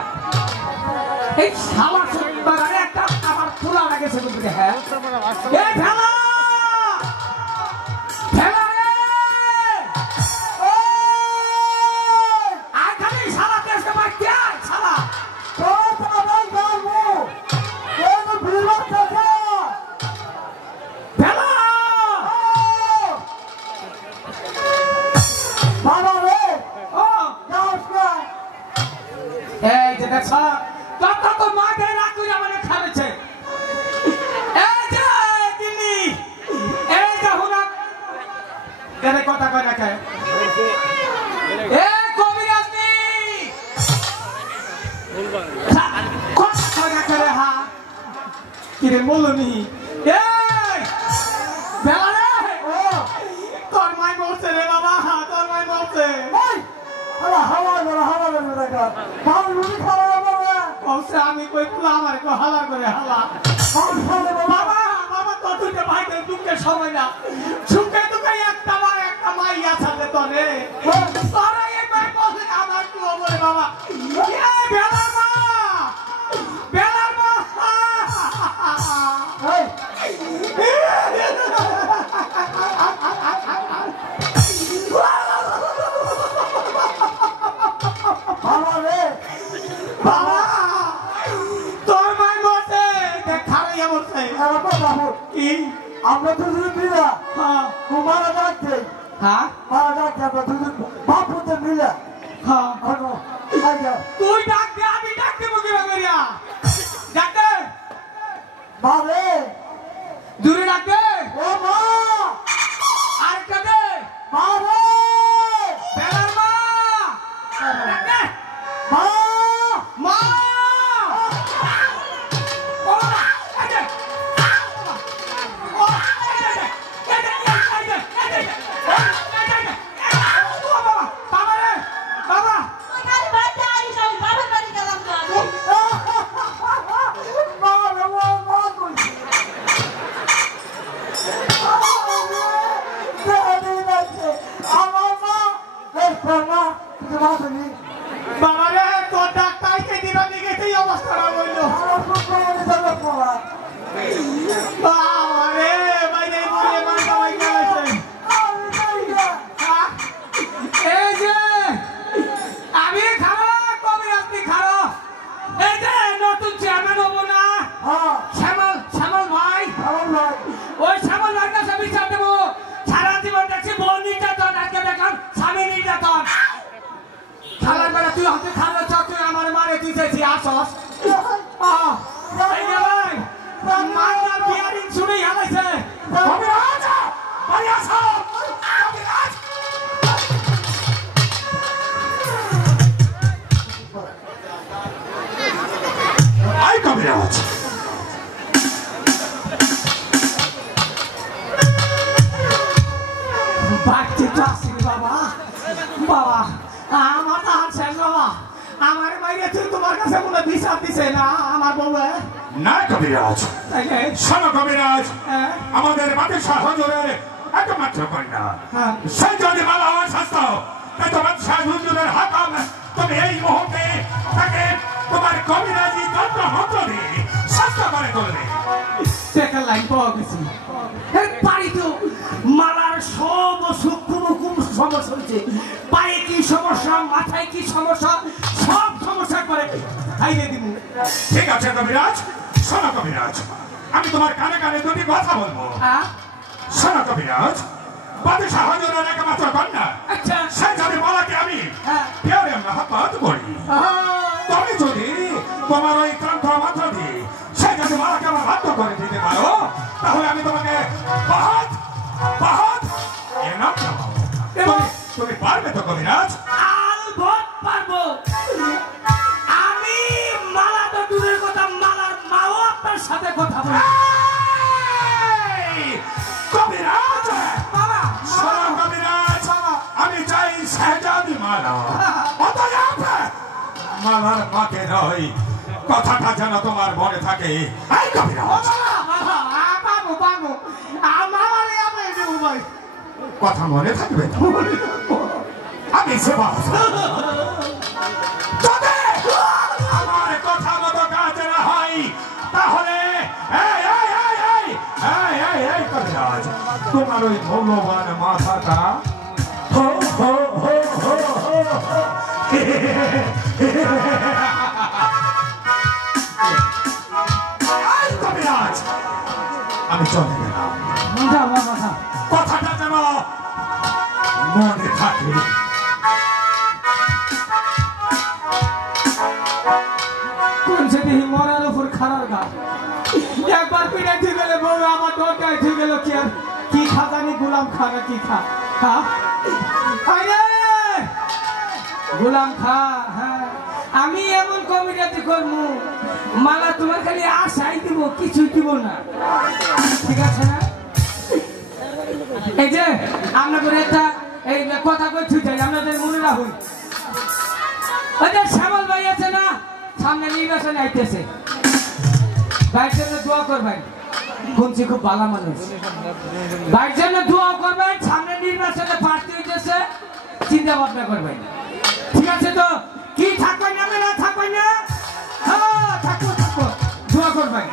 এই শালা বাগানে একটা আমার তোলা লাগেছে বুঝতে হ্যাঁ এই ভেলা ভেলা রে ও আই খালি শালা দেশে বাইকে আয় শালা তো বাবাই বাবু কোন ভিড় থাকে ভেলা বাবা রে ও নমস্কার এই যে দেখছ তত তো মাগে রাখুই আমারে খাবেছে এই যে দিল্লি এই যে হুনা এরে কথা কই না কে এ কবিরাজনি কথা কই না করে হা কি রে বলনি এই বেলা রে ও তোর মাই বলছে রে বাবা তোর মাই বলছে ওই হাওয়া দেখা ভালো রুটি খাওয়া বলছে আমি কই পুলা আমার কো হালা করে হালা বাবা বাবা তো তুইতে ভাইতে দুঃখের সময় না সুখে দুঃখে একটা মাই আছে তো রে তোরা একবার বলে আমার কি বলে বাবা এ বেলার মা এই বাবা রে বাবা তোর মাই বলছে খারাইয়া বলছে বাবু কি আমরা তো দুজন মিলা হ্যাঁ তোমার ডাকতে হ্যাঁ মারা ডাকতে আমরা দুজন বাপুতে মিলা হ্যাঁ আচ্ছা তুই ডাক দে আমি ডাক দেবো কি বাগরিয়া ডাক দে বাবা দূরে ডাক দে ও মা আরেকটা দে বাবা বেলার মা ডাক দে মা মা বাবারে তোর ডাক্তারকে দিবা দিকে তুই অবস্থা হইল বাবারে বাইরে মরে মাথা হই গেছে এই যে আমি খারাপ কবিরাজনি খারাপ এই যে নতুন চেয়ারম্যান হবো না শ্যামল ভাই ওই শ্যামল ভাইয়ের কাছে বিচার দেবো সারা জীবন দেখছি বোন নির্যাতন আজকে দেখান স্বামী নির্যাতন খালার বেলা তুই হাতে খালো চক্রে আমার মারে তুই চাইছি আসস এই যে ভাই মান্নার বিয়ারিং শুনে হালাইছে কবিরাজ বাড়ি আসো কবিরাজ আই কবিরাজ বাড়তে তো আসিনি বাবা বাবা আমার তো হাত শেষ বাবা আমার বাইরে তুই তোমার কাছে মনে বিচার দিছে না আমার বউ না কবিরাজ শোনো কবিরাজ আমাদের বাদশাহ হুজুরের একমাত্র কন্যা সে যদি ভালো হওয়ার স্বাস্থ্য তাই তোমার শাহ হুজুরের হাকাম তুমি এই মুহূর্তে তাকে তোমার কবিরাজি তন্ত্র মন্ত্র দিয়ে স্বাস্থ্য করে তুলবে টেকা লাইন পাওয়া গেছি বাড়ি তো মালার সব সূক্ষ্ম সমস্যা হচ্ছে পায়ে কি সমস্যা, মাথায় কি সমস্যা, সব সমস্যা করে খাইয়ে দিব। ঠিক আছে কবিরাজ, শোনো কবিরাজ, আমি তোমার কানে কানে দুটি কথা বলবো। শোনো কবিরাজ, বাদশাহ হুজুরের একমাত্র কন্যা, আচ্ছা সেই যদি মালাকে আমি প্যারে মহব্বত করি, তুমি যদি তোমার ওই তন্ত্র মন্ত্র দিয়ে সেই যদি মালাকে আমার বাধ্য করে দিতে পারো, তাহলে আমি তোমাকে বহুত বহুত এনাম দেবো। তুমি পারবে তো কবিরাজ? আলবত পারবো। আমি মালা তো দূরের কথা, মালার মাও আপনার সাথে কথা বলে। কবিরাজ বাবা শোনো কবিরাজ, আমি চাই শেহজাদি মালা, অতএব মালার মাকে নয়, কথাটা যেন তোমার মনে থাকে। এই কবিরাজ, বাবু বাবু আমার আমি দেবো ভাই। কথা মনে থাকবে তো? আমি সেবা যদি আমার কথা মতো কাজ না হয়, তাহলে এই এই এই এই এই এই এই কবিরাজ, তোমার ওই মূল্যবান মাথাটা হো হো হো হো হো হো এই কবিরাজ, আমি চলে গেলাম। কথাটা যেন মনে থাকে। কোন সেটি মরার উপর খারাপ গা, একবার পিঠে ঠিক গেলে বউ আমার ডোটায় ঠিক গেল। কি আর কি খাজানি গোলাম খানা কি খা গোলাম খা। হ্যাঁ আমি এমন কমিটি করবো, মালা তোমার খালি আশাই দিব, কিছুই দিব না। ঠিক আছে না? এই যে আপনাদের একটা এই কথা কই ঠিক আছে, আপনাদের মনে রাখুন। ওই যে শ্যামল ভাই আছে না, সামনে নির্বাচন আইতেছে, ভাইয়ের জন্য দোয়া করবেন। শুনছি খুব ভালো মানুষ, ভাইয়ের জন্য দোয়া করবেন। সামনে নির্বাচনে প্রার্থী হইতেছে, চিন্তা ভাবনা করবেন। ঠিক আছে তো? কি থাকবেন না, না থাকবেন না? হ্যাঁ থাকবো থাকবো, দোয়া করবেন।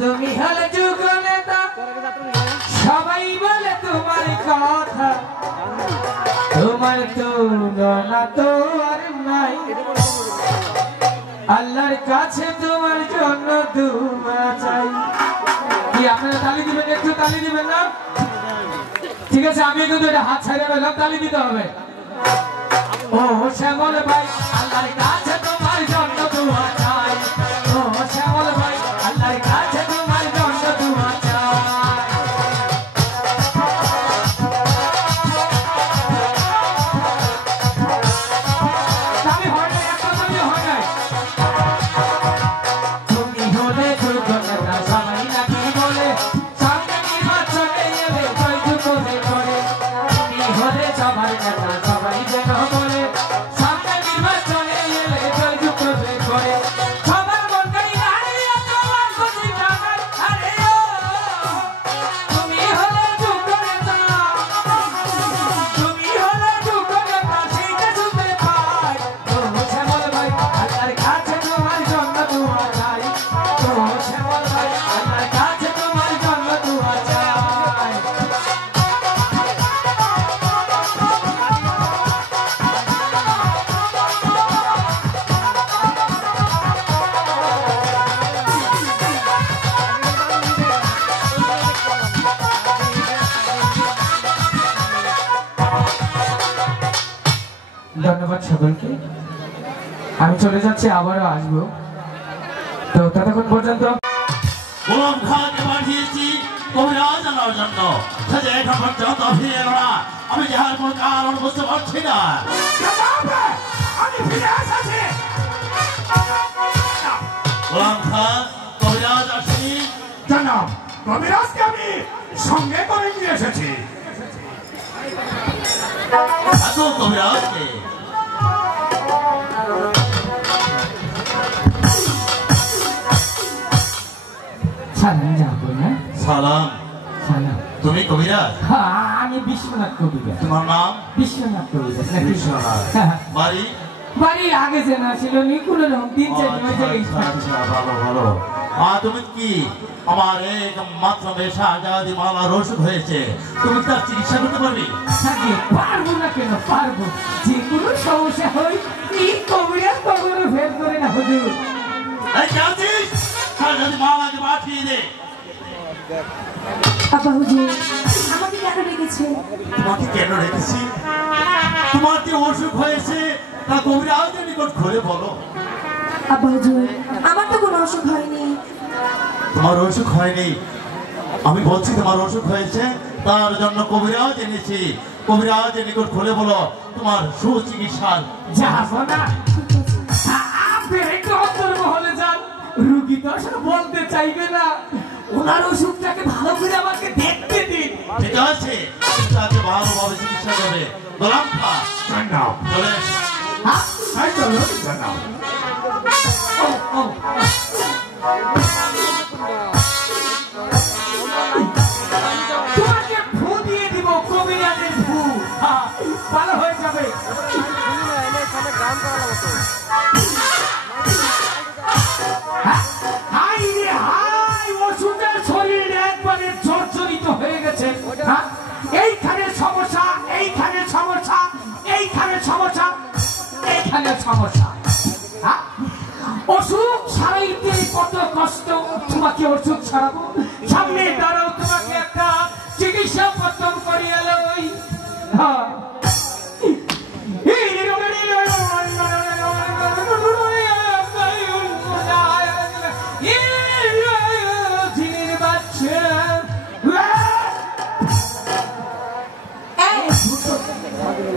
তুমি হলে যুগ নেতা, সবাই বলে তোমার কথা, তোমার তুলনা তো আর নাই। আল্লাহর কাছে তোমার জন্য দুয়া চাই। কি আপনারা তালি দিবেন? একটু তালি দিবেন না? ঠিক আছে, আমি কিন্তু এটা হাত ছাড়ে পেলাম, তালি দিতে হবে। ও শ্যামল ভাই, আল্লাহর কাছে তোমার জন্য দুয়া চাই। ও শ্যামল ভাই, আল্লাহর কাছে তোমার জন্য দুয়া চাই। তালি হয় না, একটা তালি হয় নাই। তুমি হলে দুর্গনেতা, সবাই নাকি বলে, সামনে নির্বাচনে এলে জয় যুগে করে। তুমি হলে সবার নেতা, সবাই যেন বলে, সামনে নির্বাচনে এলে জয় যুগে করে। সবার মনটাই হারিয়ে তোমার খুশি জানার। আরে ও তুমি হলে দুর্গনেতা, তুমি হলে দুর্গনেতা, সেইটা শুনতে পাই। ও শ্যামল ভাই, আল্লাহর কাছে তোমার জন্য দুয়া চাই। ও শ্যামল ভাই, আল্লাহর কাছে তোমার জন্য দুয়া চাই। ধন্যবাদ সকলকে। আমি চলে যাচ্ছি, আবারও আসবো। তো ততক্ষণ পর্যন্ত গোলাম খাঁকে পাঠিয়েছি কবিরাজ আনার জন্য, সে যে এখন পর্যন্ত ফিরে এলো না। আমি যাহার কোন কারণ বুঝতে পারছি না। আমি ফিরে এসেছি। গোলাম খান, কবিরাজ আসেনি। জানাব, কবিরাজকে আমি সঙ্গে করে নিয়ে এসেছি। এত কবিরাজকে সালাম যাবো না? সালাম। সালাম। তুমি কবিরাজ? হ্যাঁ, আমি বিশ্বনাথ কবিরাজ। তোমার নাম? বিশ্বনাথ কবিরাজ। বিশ্বনাথ। বাড়ি? বাড়ি আগে চেনা ছিল, নিকুলের হোম 3-4 আচ্ছা, ভালো ভালো। তুমি কি আমার একমাত্র মেয়ে শাহজাদি মালার অসুখ হয়েছে, তুমি তার চিকিৎসা করতে পারবে? থাকে পারবো না কেন পারবো, যে কোনো সমস্যা হয় এই কবিরাজ কখনো ফেল করে না হুজুর। এই যাচ্ছিস শাহজাদি মালাকে পাঠিয়ে দে। আব্বা হুজুর আমাকে কেন ডেকেছে? তোমাকে কেন রেখেছি? তোমার যে অসুখ হয়েছে তা কবিরাজের নিকট খুলে বলো। আব্বা হুজুর আমার তো কোনো অসুখ হয়নি। তোমার অসুখ হয়নি? আমি বলছি তোমার অসুখ হয়েছে, তার জন্য কবিরাজ এনেছি। কবিরাজের নিকট খুলে বলো তোমার সুচিকিৎসার। যাবো না, আপনি একটু অন্তর্মহলে যান, রুগী তো আসলে বলতে চাইবে না, ওনার অসুখটাকে ভালো করে আমাকে দেখতে দিন। ঠিক আছে, তাকে ভালোভাবে চিকিৎসা করবে। গোলাম খা জানাও চলে হ্যাঁ? তাই চলো জানাও ও, ও, তোমাকে ফু দিয়ে দিব, কবিরাজের ফু। হ্যাঁ, ভালো হয়ে যাবে। হ্যাঁ, হাই রে হাই, ওষুধের শরীর একবারে জর্জরিত হয়ে গেছে। হ্যাঁ, এইখানে সমস্যা, এইখানে সমস্যা, এইখানে সমস্যা, এইখানে সমস্যা। হ্যাঁ, অসুখ সারাইতে কত কষ্ট, তোমাকে অসুখ সারাবো। সামনে দাঁড়াও, তোমাকে একটা চিকিৎসা পত্তন করিয়ে লই। হ্যাঁ,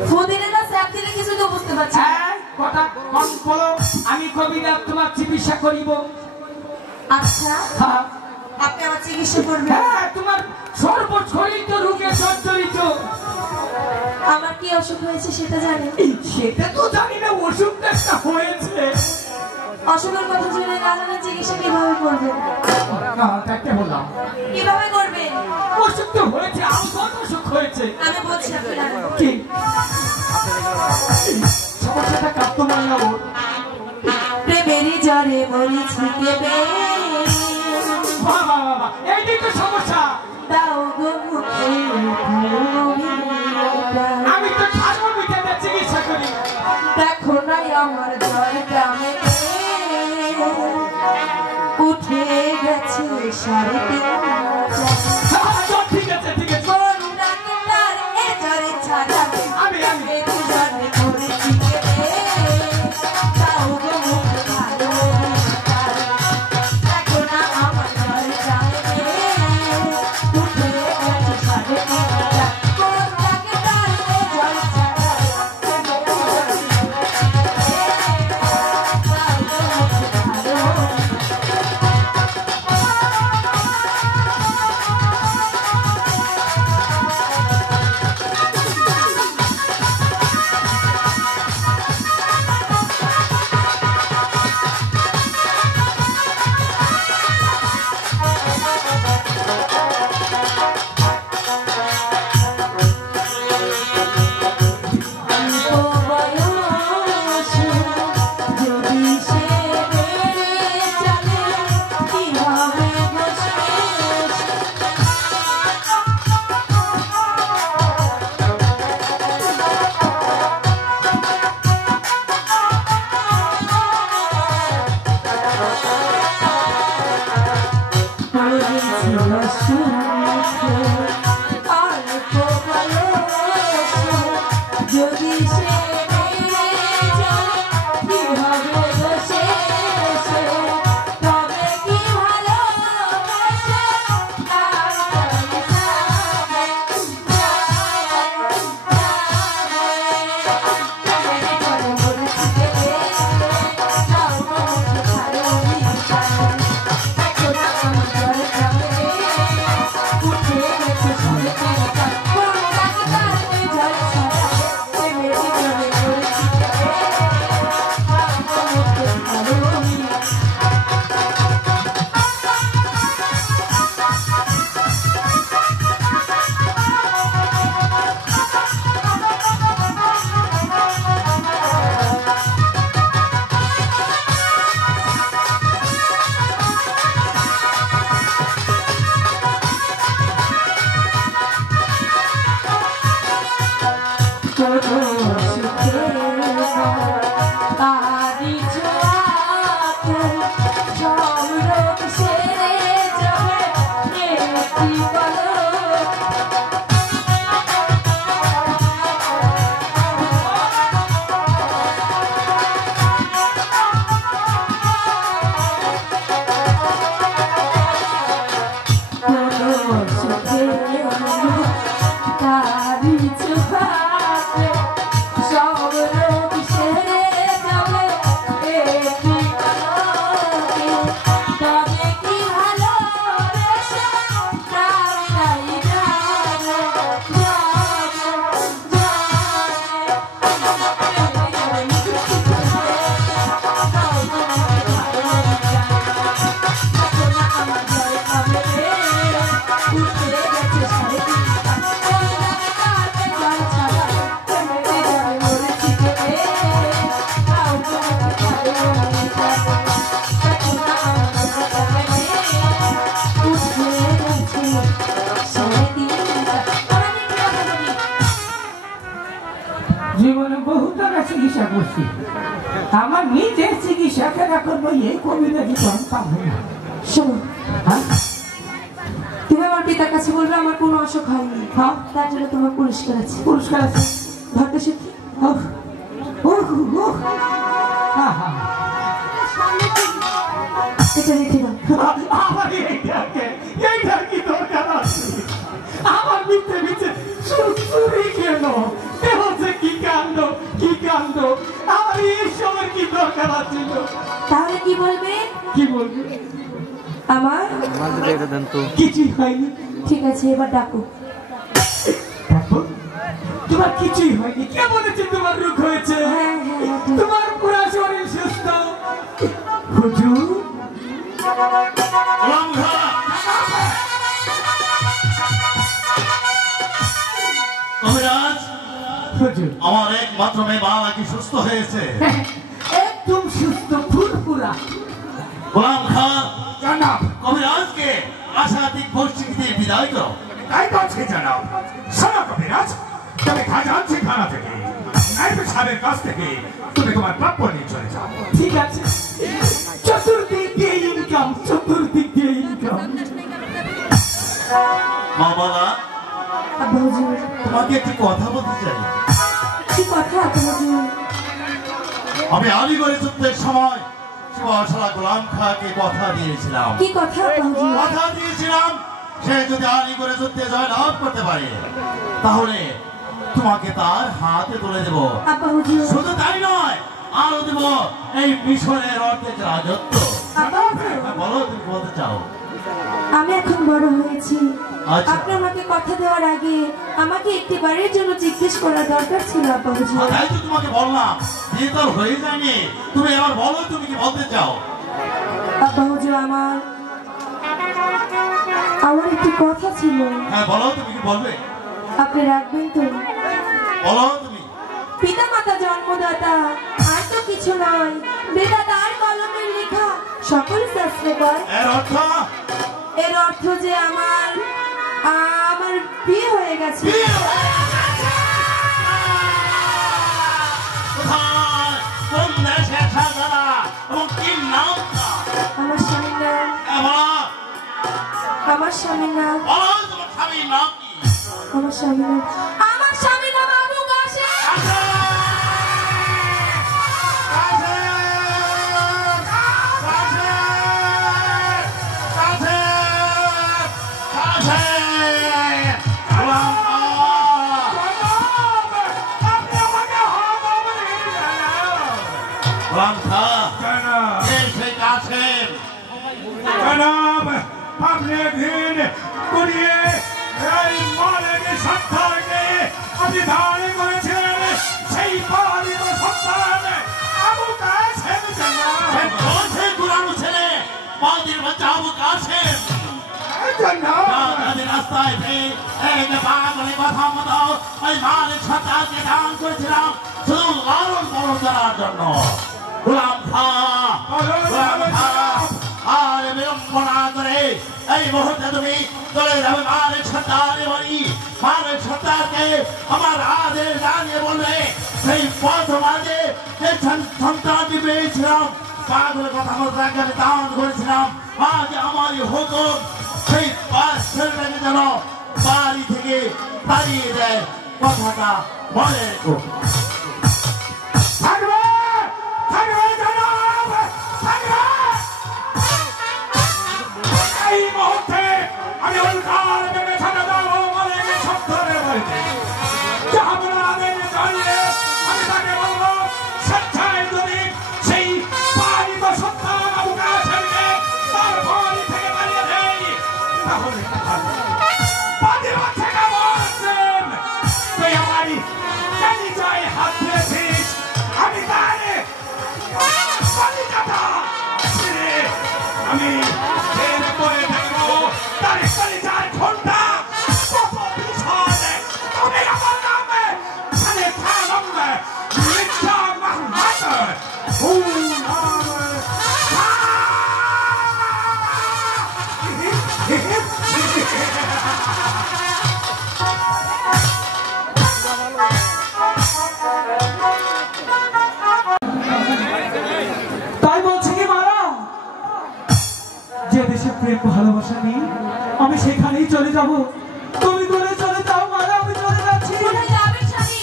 ফু দিলে না স্যাপ দিলে কিছু তো বুঝতে পারছি না। কথা কম বলো, আমি কবিরাজ তোমার চিকিৎসা করিব। আচ্ছা হ্যাঁ, আপনি আমার চিকিৎসা করবেন? হ্যাঁ, তোমার সর্বশরীর তো রোগে জর্জরিত। আমার কি অসুখ হয়েছে সেটা জানেন? সেটা তো জানি না, অসুখটা একটা হয়েছে। অসুখের কথা জেনে না জানেন চিকিৎসা কিভাবে করবেন? না, তাকে বললাম কিভাবে করবেন? অসুখ তো হয়েছে, আরো কত অসুখ হয়েছে। আমি বলছি আপনি জানেন। কি সমস্যাটা কাঁপতো মারলা ওর। প্রেমেরই জ্বরে মরিছি কেবে, বাবা বাবা, এইটাই তো সমস্যা। দাও গো মুখে ঘুমিটা। আমি তো থার্মোমিটারে চিকিৎসা করি। দেখো নাই আমার জ্বরটা মেরে উঠে গেছে 3:30। ঠিক আছে ঠিক আছে, কোন ডাক্তার এ জ্বরে ছাড়াবে? আমি প্রেমেরই জ্বরে মরিছি কেবে, দাও গো মুখে ভালো বিচার। দেখো না আমার জ্বরটা মেরে উঠে গেছে 3:30। কোন ডাক্তার এ জ্বরে ছাড়াবে? প্রেমেরই জ্বরে মরিছি কেবে, দাও গো মুখে ভালো বিচার। জীবনে বহু টাকা চিকিৎসা করছি, আমার নিজের চিকিৎসা কেনা করবো এই কবিরাজি তো আমি পাবো না। শোনো, হ্যাঁ? তুমি আমার পিতার কাছে বলবে আমার কোনো অসুখ হয়নি, হ্যাঁ? তার জন্য তোমার পুরস্কার আছে। পুরস্কার আছে? ধরতে শিখি। ওহ, ওহ, ওহ। হ্যাঁ, হ্যাঁ। এটা রেখে দাও। আমার এইটার কি দরকার আছে? আমার মিথ্যে মিথ্যে চুরি কেন? হচ্ছে কি কাণ্ড, কি কাণ্ড! আমার এইসবের কি দরকার আছিল? তাহলে কি বলবে? কি বলবো? আমার কিছুই হয়নি। ঠিক আছে, এবার ডাকো। দেখো, তোমার কিছুই হয়নি। কে বলেছে তোমার রোগ হয়েছে? হ্যাঁ, হ্যাঁ, ঠিক। তোমার পুরো শরীর সুস্থ। হুজুর, গোলাম খা, কবিরাজ, হুজুর আমার একমাত্র মেয়ে বাবা কি সুস্থ হয়েছে? একদম সুস্থ, ফুরফুরা। গোলাম খা, জনাব, কবিরাজকে আশাতীত ভর্ষিতে বিদায় করো। তাই করছি জনাব। শোনো কবিরাজ, তুমি খাজাঞ্চি থানা থেকে নাইব সাহেবের কাছ থেকে তুমি তোমার প্রাপ্য নিয়ে চলে যাও। ঠিক আছে, চতুর্দিক দিয়ে ইনকাম, চতুর্দিক দিয়ে ইনকাম। মা বাবা, আব্বা হুজুর, তোমাকে একটি কথা বলতে চাই। কি কথা আব্বা হুজুর? আমি আলিগড়ে যুদ্ধের সময় শিবাশালা গোলাম খাকে কথা দিয়েছিলাম। কি কথা আব্বা হুজুর? কথা দিয়েছিলাম সে যদি আলিগড়ে যুদ্ধে জয়লাভ করতে পারে তাহলে তোমাকে তার হাতে তুলে দেব। আব্বা হুজুর, শুধু তাই নয়, আরো দেব এই মিশরের অর্ধেক রাজত্ব। আব্বা হুজুর, বলো, তুমি বলতে চাও? আমি এখন বড় হয়েছি। আচ্ছা। আপনি আমাকে কথা দেওয়ার আগে আমাকে একটি বাড়ির জন্য জিজ্ঞেস করা দরকার ছিল আব্বা হুজুর। তাই তো তোমাকে বললাম, বিয়ে তো হয়ে যায়নি। তুমি এবার বলো, তুমি কি বলতে চাও? আব্বা হুজুর, আমার একটি কথা ছিল। হ্যাঁ বলো, তুমি কি বলবে? আপনি রাখবেন তো? বলো তুমি। পিতা মাতা জন্মদাতা আর তো কিছু নয়, বেদাতার কলমের লেখা সকল শাস্ত্রে কয়। এর অর্থ? এর অর্থ যে আমার বিয়ে হয়ে গেছে। কোথায়? কোন দেশে সাজারা এবং কি নাম তার? আমার স্বামীর নাম বলো, আমার স্বামীর নাম বলো তোমার স্বামীর নাম কি? আমার স্বামীর নাম আমার স্বামীর নাম আবু কাশেম। জনাব, আপনি দিন কুড়িয়ে এই মালিক সত্তাকে আপনি ধারণ করেছিলেন সেই পালিত সত্তার আবু কাশেম জনাব। বলছে গুলাম ছেলে পাঁচের বাচ্চা আবু কাশেম। রাস্তায় পাগলে কথা মতো ওই মালিক সত্তাকে দান করেছিলাম শুধু লালন পালন করার জন্য। গোলাম খা, গোলাম খা, আর বিড়ম্বনা করে এই মুহূর্তে তুমি চলে যাবে মালিক সত্তার বাড়ি। মালিক সত্তারকে আমার আদেশ জানিয়ে বলবে সেই পথ মাঝে যে সন্তানটি পেয়েছিলাম পাগলের কথা মতো তাকে আমি দান করেছিলাম। আজ আমারই হুকুম সেই ছেলেটাকে যেন বাড়ি থেকে তাড়িয়ে দেয়, কথাটা মনে রেখো। এই মুহূর্তে আমি উল্কার বেড়ে থাকা যাবো মানে সপ্তাহের বাড়িতে জাহাবুলাদের জানিয়ে আমি তাকে বলবো স্বেচ্ছায় যদি সেই পালিত সন্তান আবু কাসেমকে তার বাড়ি থেকে তাড়িয়ে দেয় তাহলে পাতিমা থেকে বলছেন তুই আমারই কালিজায় হাত দিয়েছিস, আমি তাহলে কালিজাটা ছিঁড়ে আমি পরে দেখবো তার কালিজায় ঘন্টা কত বিষয় তুমি আমার নামে খানে থামবে মিথ্যা মাহমাত তাই বলছি কি মারা, যে দেশে প্রেম ভালোবাসা নেই আমি সেখানেই চলে যাব। তুমি দূরে চলে যাও মারা, আমি চলে যাচ্ছি। কোথায় যাবেন স্বামী?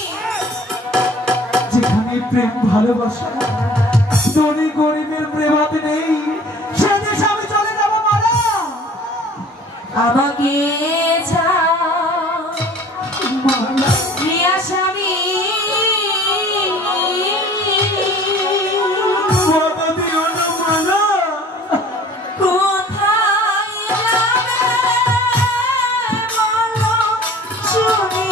যেখানে প্রেম ভালোবাসা ধনী গরিবের প্রেমাতে নেই সে দেশে আমি চলে যাব মারা। আমাকে মারা প্রিয়া স্বামী কথা দিও না মারা। কোথায় যাবে বলো শুনি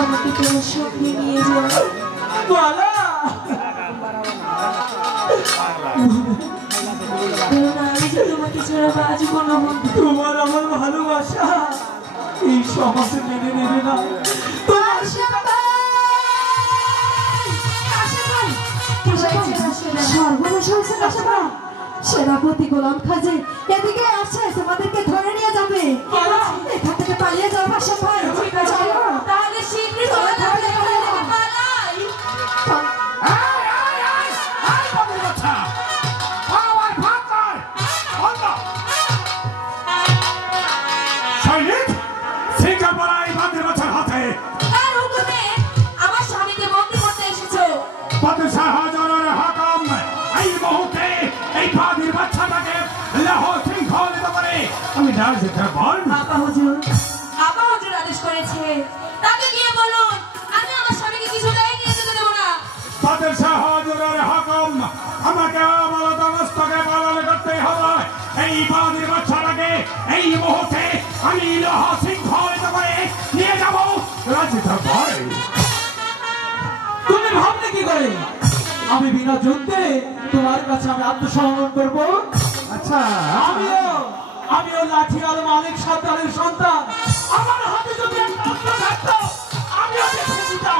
আমাকে তোমার সঙ্গে নিয়ে যাও। মালা কেননা আমি যে তোমাকে ছাড়া বাঁচবো না বন্ধু। তোমার আমার ভালোবাসা এই সমাজ মেনে নেবে না। সেনাপতি গোলাম খাজে এদিকে আসছে, তোমাদেরকে ধরে নিয়ে যাবে। এখান থেকে পালিয়ে যাও বাসা ভাই। তাহলে শীঘ্রই চলে যাবে। আমার স্বামীকে বন্দি করতে এসেছো। আমি না যেতে বল। আপা হুজুর আদেশ করেছে, তাকে গিয়ে বলুন আমি আমার স্বামীকে কিছুতেই নিয়ে যেতে দেবো না। তাদের সাহায্যের হাকম আমাকে অবরোধ মস্তকে পালন করতে হবে। এই বাদির বাচ্চাটাকে এই মুহূর্তে আমি লহ শৃঙ্খলিত করে নিয়ে যাব রাজ্য দরবারে। তুমি ভাবলে কি করে আমি বিনা যুদ্ধে তোমার কাছে আমি আত্মসমর্পণ করবো? আচ্ছা আমিও লাঠিয়াল মালিক সর্দারের সন্তান। আমার হাতে যদি একটা অস্ত্র থাকতো আমিও দেখে দিতাম।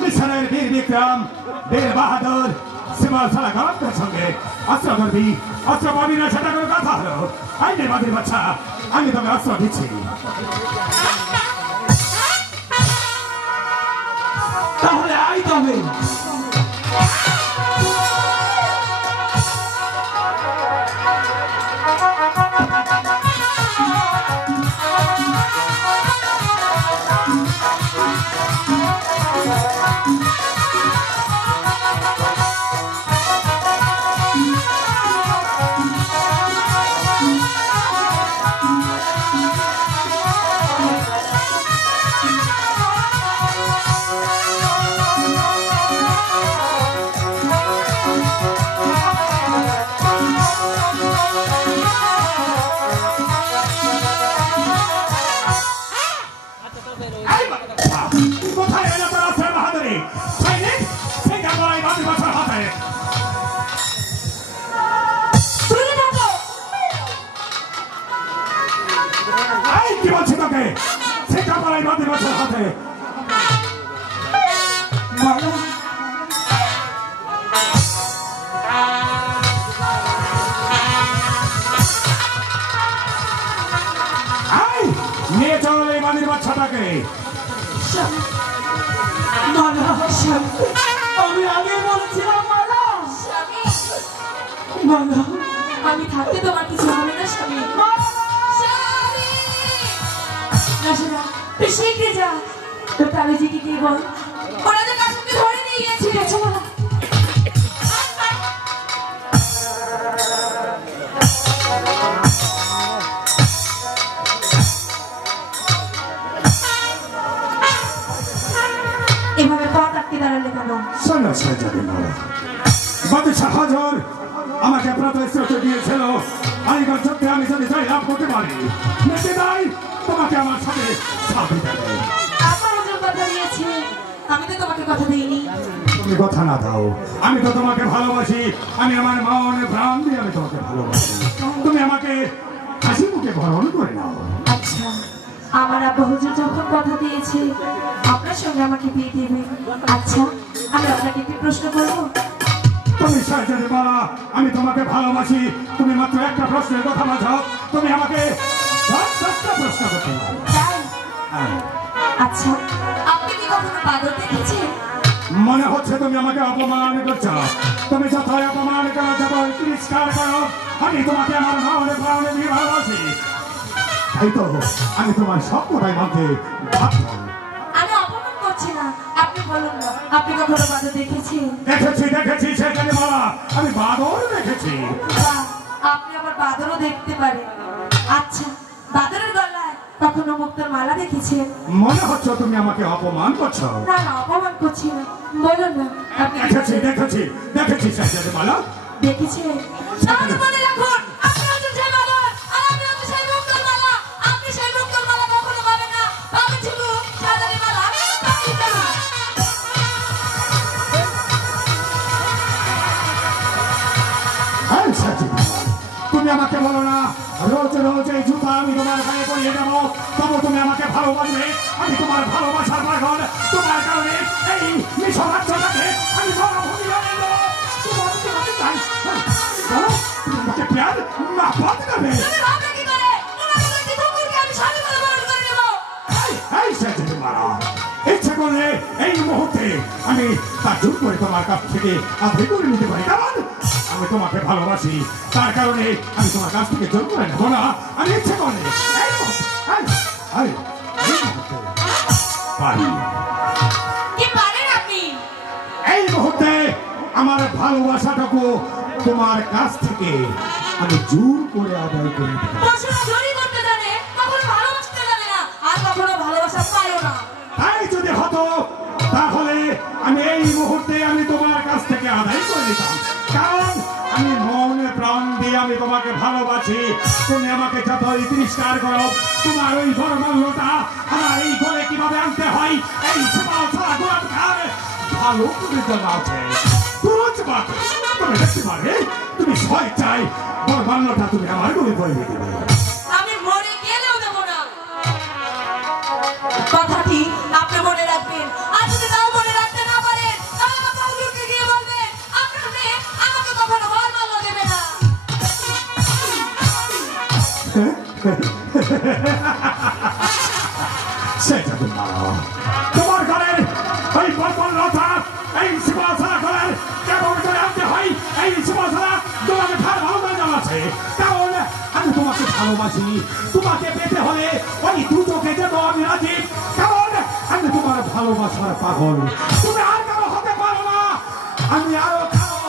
মিশনের বীর বিক্রম বীর বাহাদুর সিমাল সারা গল্পের সঙ্গে অস্ত্র ধরবি, অস্ত্র পাবি না সেটা কোনো কথা হলো? আইনে বাদির বাচ্চা, আমি তোকে অস্ত্র দিচ্ছি। তাহলে আই তবে কোথায় এলো তোর অস্ত্র বাহাদুরি? সৈনিক সেটা বলাই বাদির বাচ্চার হাতে। কি বলছি তোকে? সেটা বলাই বাদির বাচ্চার হাতে। নিয়ে চল এই বাদির বাচ্চাটাকে। আমি আগে বলেছিলাম মালা। আমি থাকতে তোমার কিছু হবে না স্বামী। তুই শিখে যা, তোর কালেজিকে গিয়ে বল ওরা যে কাশুকে ধরে নিয়ে গেছে। ঠিক আছে বলো। এভাবে পথ আটকে দাঁড়ালে কেন? শোনো সাজাবে মারা, বাদশাহ হাজার আমাকে প্রতিশ্রুতি দিয়েছিল আলিগড় যুদ্ধে আমি যদি জয় লাভ করতে পারি মেতে দাই তোমাকে আমার সাথে সাথে দেবে। আপনার ওজন কথা দিয়েছে, আমি তো তোমাকে কথা দিইনি। তুমি কথা না দাও, আমি তো তোমাকে ভালোবাসি। আমি আমার মনে প্রাণ দিয়ে আমি তোমাকে ভালোবাসি। তুমি আমাকে হাসি মুখে গ্রহণ করে নাও। আচ্ছা, আমার আব্বা হুজুর যখন কথা দিয়েছে আপনার সঙ্গে আমাকে বিয়ে দেবে, আচ্ছা আমি আপনাকে একটি প্রশ্ন করবো। তুমি সাজাতে পারা, আমি তোমাকে ভালোবাসি। তুমি মাত্র একটা প্রশ্নের কথা বাঁচাও, তুমি আমাকে 10টা প্রশ্ন করতে পারো। তাই? আচ্ছা, আপনি কি কখনো বাদর দেখেছেন? মনে হচ্ছে তুমি আমাকে অপমান করছো। তুমি যতই অপমান করো, যতই তিরস্কার করো, আমি তোমাকে আমার মনে প্রাণে দিয়ে ভালোবাসি। তাই তো আমি তোমার সবটাই মধ্যে আমি অপমান করছি না, আপনি বলুন না আপনি কখনো বাদর দেখেছেন? দেখেছি সেখানে বলা, আমি বাদর দেখেছি। বাহ, আপনি আবার বাদরও দেখতে পারেন। আচ্ছা, বাদরের গলায় কখনো মুক্তার মালা দেখেছেন? মনে হচ্ছে তুমি আমাকে অপমান করছো। না না, অপমান করছি না, বলুন না আপনি দেখেছি সেখানে বলা। দেখেছেন? তাহলে মনে রাখুন, আপনি হচ্ছেন সেই বাদর আর আমি হচ্ছি সেই মুক্তার মালা। তুমি আমাকে বলো না রোজ রোজ এই জুতা আমি তোমার গায়ে পরিয়ে দেবো, তবু তুমি আমাকে ভালোবাসবে। আমি তোমার ভালোবাসার পাগল, তোমার কারণে এই মিশর রাজ্যটাকে আমি জনভূমি বানিয়ে দেবো। তোমাকে চাই তোমাকে প্যার না বাদ দেবে। ইচ্ছা করলে এই মুহূর্তে আমি তার জোর করে তোমার কাছ থেকে আদায় করে নিতে পারি, কারণ আমি তোমাকে ভালোবাসি। তার কারণে আমি তোমার কাছ থেকে জোর করে নেবো না। আমি ইচ্ছা করলে এই মুহূর্তে আমার ভালোবাসাটাকে তোমার কাছ থেকে আমি জোর করে আদায় করে নিতে পারি। তাই যদি হতো তাহলে আমি এই মুহূর্তে আমি তোমার কাছ থেকে আদায় করে নিতাম, কারণ আমি মনে প্রাণ দিয়ে আমি তোমাকে ভালোবাসি। তুমি আমাকে যতই তিরস্কার করো, তোমার ওই গরমাল্যটা আমার এই ঘরে কিভাবে আনতে হয় এই গোলাম খান ভালো করে জানা আছে। তুমি দেখতে পারে তুমি ভয় চাই গরমাল্যটা তুমি আমার ঘরে বলে দেবে। কথাটি আপনি মনে রাখবেন, আর যদি নাও মনে রাখতে না পারেন তাহলে আমার হুজুরকে গিয়ে বলবেন আপনার মেয়ে আমাকে কখনো বর মাল্য দেবে না। সেটা তোমার ঘরের ওই বর্বরতা, এই সীমাছাড়া ঘরের কেমন করে আনতে হয় এই সীমাছাড়া তোমাকে ভালো ভালো জানাচ্ছে। কারণ আমি তোমাকে ভালোবাসি, তোমাকে পেতে হলে ওই দু চোখে যেন আমি রাজি, কারণ আমি তোমার ভালোবাসার পাগল। তুমি আর কারো হতে পারো না, আমি আরো কারো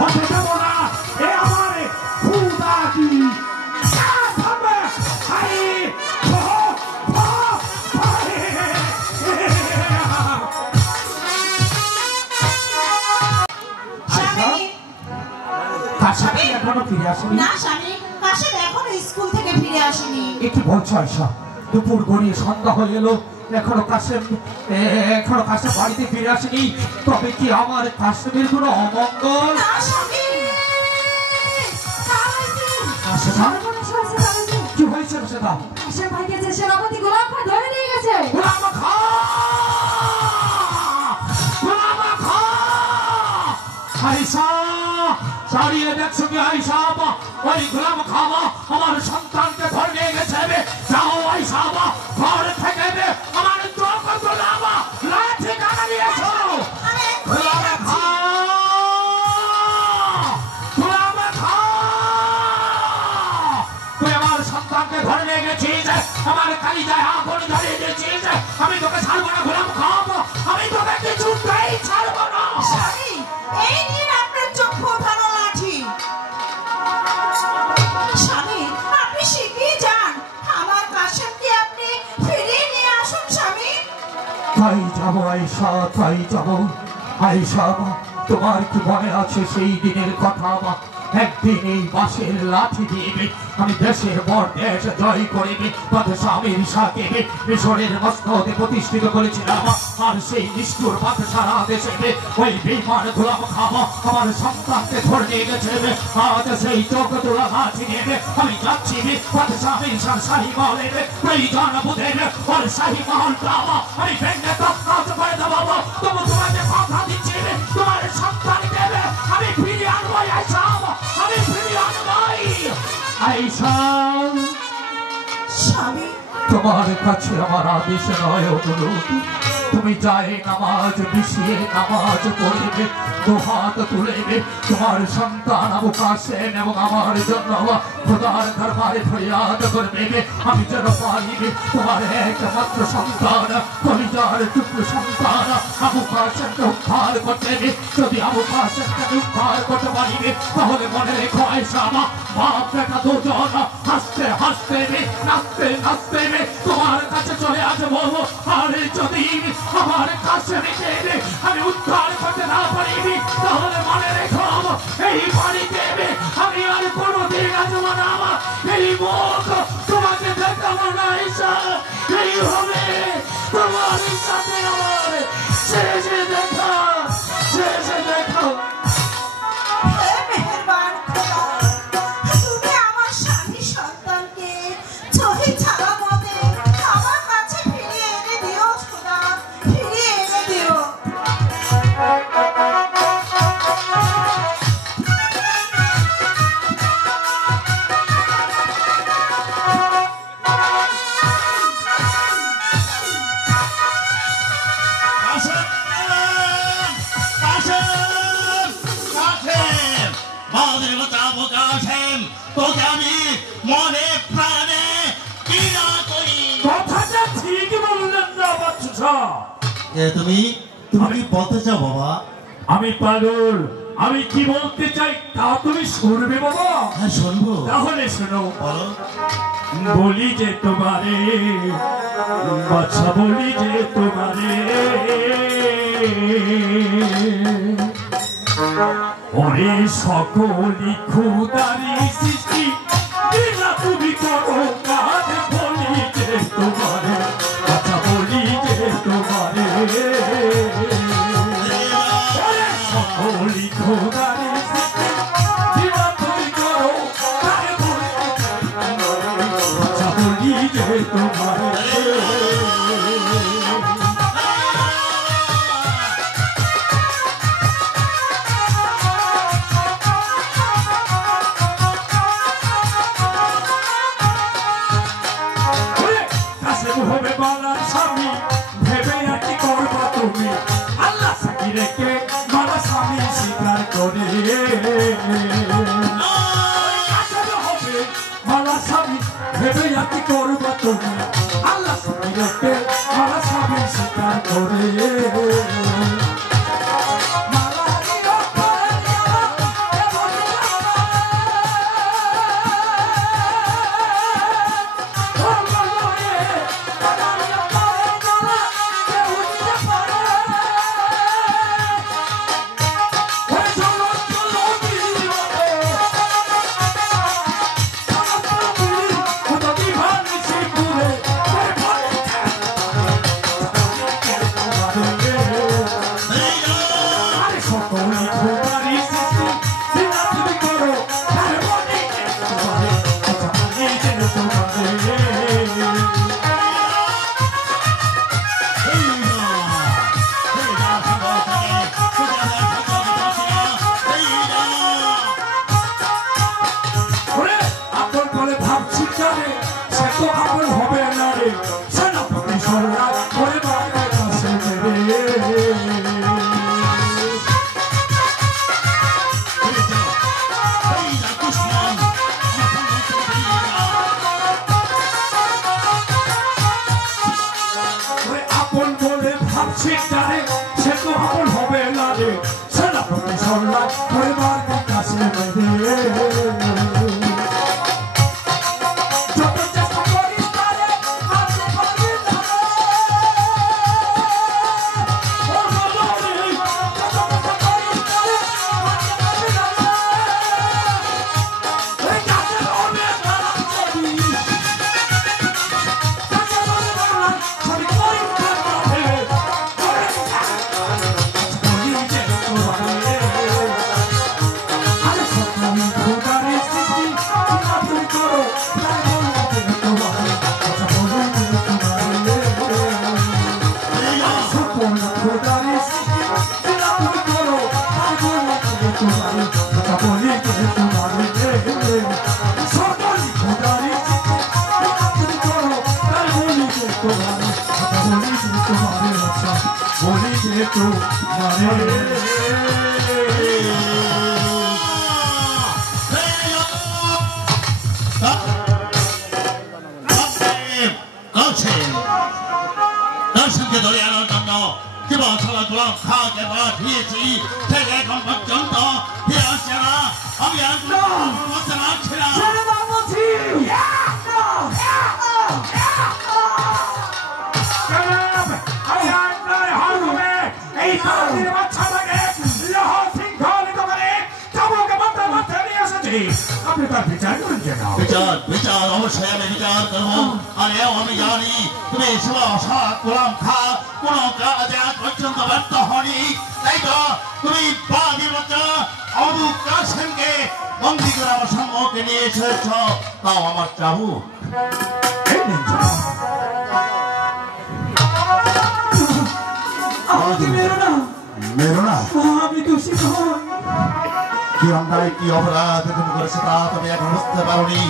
হতে দেব না। এ আমার খুদা কি দুপুর গড়িয়ে সন্ধ্যা হয়ে এলো, এখনো কাশেম বাড়িতে ফিরে আসেনি। তবে কি আমার কাশেমের কোনো অমঙ্গল? কি হয়েছে সেটা? সেনাপতি গোলাম খান ধরে নিয়ে গেছে। দাঁড়িয়ে দেখছো কি আইসা ওই গোলাম খাওয়া আমার সন্তানকে ধরে নিয়ে গেছে। যাও আইসা ঘর থেকে আমার লাঠি কাটা নিয়েছো। তুই আমার সন্তানকে ধরে নিয়ে গেছিস, আমার কালি যায় আগুন ধরিয়ে দিয়েছিস। আমি তোকে ছাড়বো না গোলাম খাওয়াবো, আমি তোকে কিছুতেই ছাড়বো না। এই নিন আপনার চোখ ফোটানো লাঠি। স্বামী আপনি শিখিয়ে যান, আমার কাশেমকে আপনি ফিরিয়ে নিয়ে আসুন স্বামী। তাই যাবো আয়েশা, তাই যাবো আয়েশা। তোমার কি মনে আছে সেই দিনের কথা? একদিন এই বাঁশের লাঠি দিয়ে আমি দেশের পর দেশ জয় করে স্বামীর সাথে মিশরের মসনদে প্রতিষ্ঠিত করেছিলাম। আর সেই নিষ্ঠুর সারা দেশে ওই বেঈমান গোলাম খাওয়া আমার সন্তানকে ধরে নিয়ে গেছে। আজ সেই চোখ তোলা লাঠি নিয়ে আমি যাচ্ছি স্বামীর শাহী মহলে। প্রয়োজন বুঝে ওর শাহী মহলটা আমি ভেঙে তৎকাজ করে দেবো। তবু তোমাকে কথা দিচ্ছি তোমার সন্তান দেবে আমি ফিরিয়ে আনবো। আমি ফিরিয়ে আনবই আয়েশা। স্বামী তোমার কাছে আমার আদেশ নয় অনুরোধ, তুমি যাই নামাজ বিছিয়ে নামাজ পড়িবে, দুহাত তুলিবে। তোমার সন্তান আবু কাসেম এবং আমার জন্য খোদার দরবারে ফরিয়াদ করবে আমি যেন পাইবে তোমার একমাত্র সন্তান, কলিজার টুকরো সন্তান আবু কাসেমকে উদ্ধার করতে। যদি আবু কাসেমকে উদ্ধার করতে পারিবে তাহলে মনে রেখো আয়েশা, বাপ বেটা দুজন হাসতে হাসতে নাচতে নাচতে তোমার কাছে চলে আসবো। আর যদি আমার কাছে রেখে আমি উদ্ধার করতে না পারিবি তাহলে মনে রেখো এই বাড়িতে আমি আর কোনোদিন আসবো না। এই মুখ তোমাকে দেখাবো না আয়েশা। এই হবে তোমার সাথে আমার শেষে দেখা। হে মেহেরবান খোদা আবু কাসেম তোকে আমি মনে প্রাণে ঘৃণা করি। কথাটা ঠিক বললেন না বাচ্চা। তুমি কি বলতে চাও বাবা? আমি পাগল, আমি কি বলতে চাই তা তুমি শুনবে বাবা? হ্যাঁ শুনবো। তাহলে শোনো। বলো। বলি যে তোমারে বাচ্চা, বলি যে তোমারে ওরে সকলি খুদারি সৃষ্টি দিলা তুমি করো কাজ। বলি যে তোমারে বাচ্চা, বলি যে তোমারে ওরে সকলি খুদারি সৃষ্টি দিলা তুমি করো কাজ। বলি যে তোমারে হবে বালার স্বামী ভেবে আর কি করবা তুমি? আল্লাহ সাকি রেখে বালা স্বামী স্বীকার করে। হবে বালা স্বামী ভেবে আর কি করবা তুমি? আল্লাহ সাকি রেখে বালা স্বামী স্বীকার করে। দর্শনকে ধরে আনার জন্য জীবন ছাড়া গোলাম খাকে পাঠিয়েছি, থেকে এখন পর্যন্ত ফিরে আসছে না। আমি আর বলতে পারছি না। এই বাচ্চাটাকে শৃঙ্খলিত করে চাবুকে মাথা মাথায় নিয়ে এসেছি। আপনি তার বিচার করেন কেন? বিচার অবশ্যই আমি বিচার করবো। আর এও আমি জানি তুমি গোলাম খা কোন কাজে আজ পর্যন্ত ব্যর্থ হনি। তাই তো তুমি বাদী বাচ্চা আবু কাসেমকে বন্দী করে আমার সম্মুখে নিয়ে এসেছ। তাও আমার চাবুক। মেরো না, আমি দোষী নই। কি অন্যায় কি অপরাধ তুমি করেছো তা তুমি এখন বুঝতে পারোনি।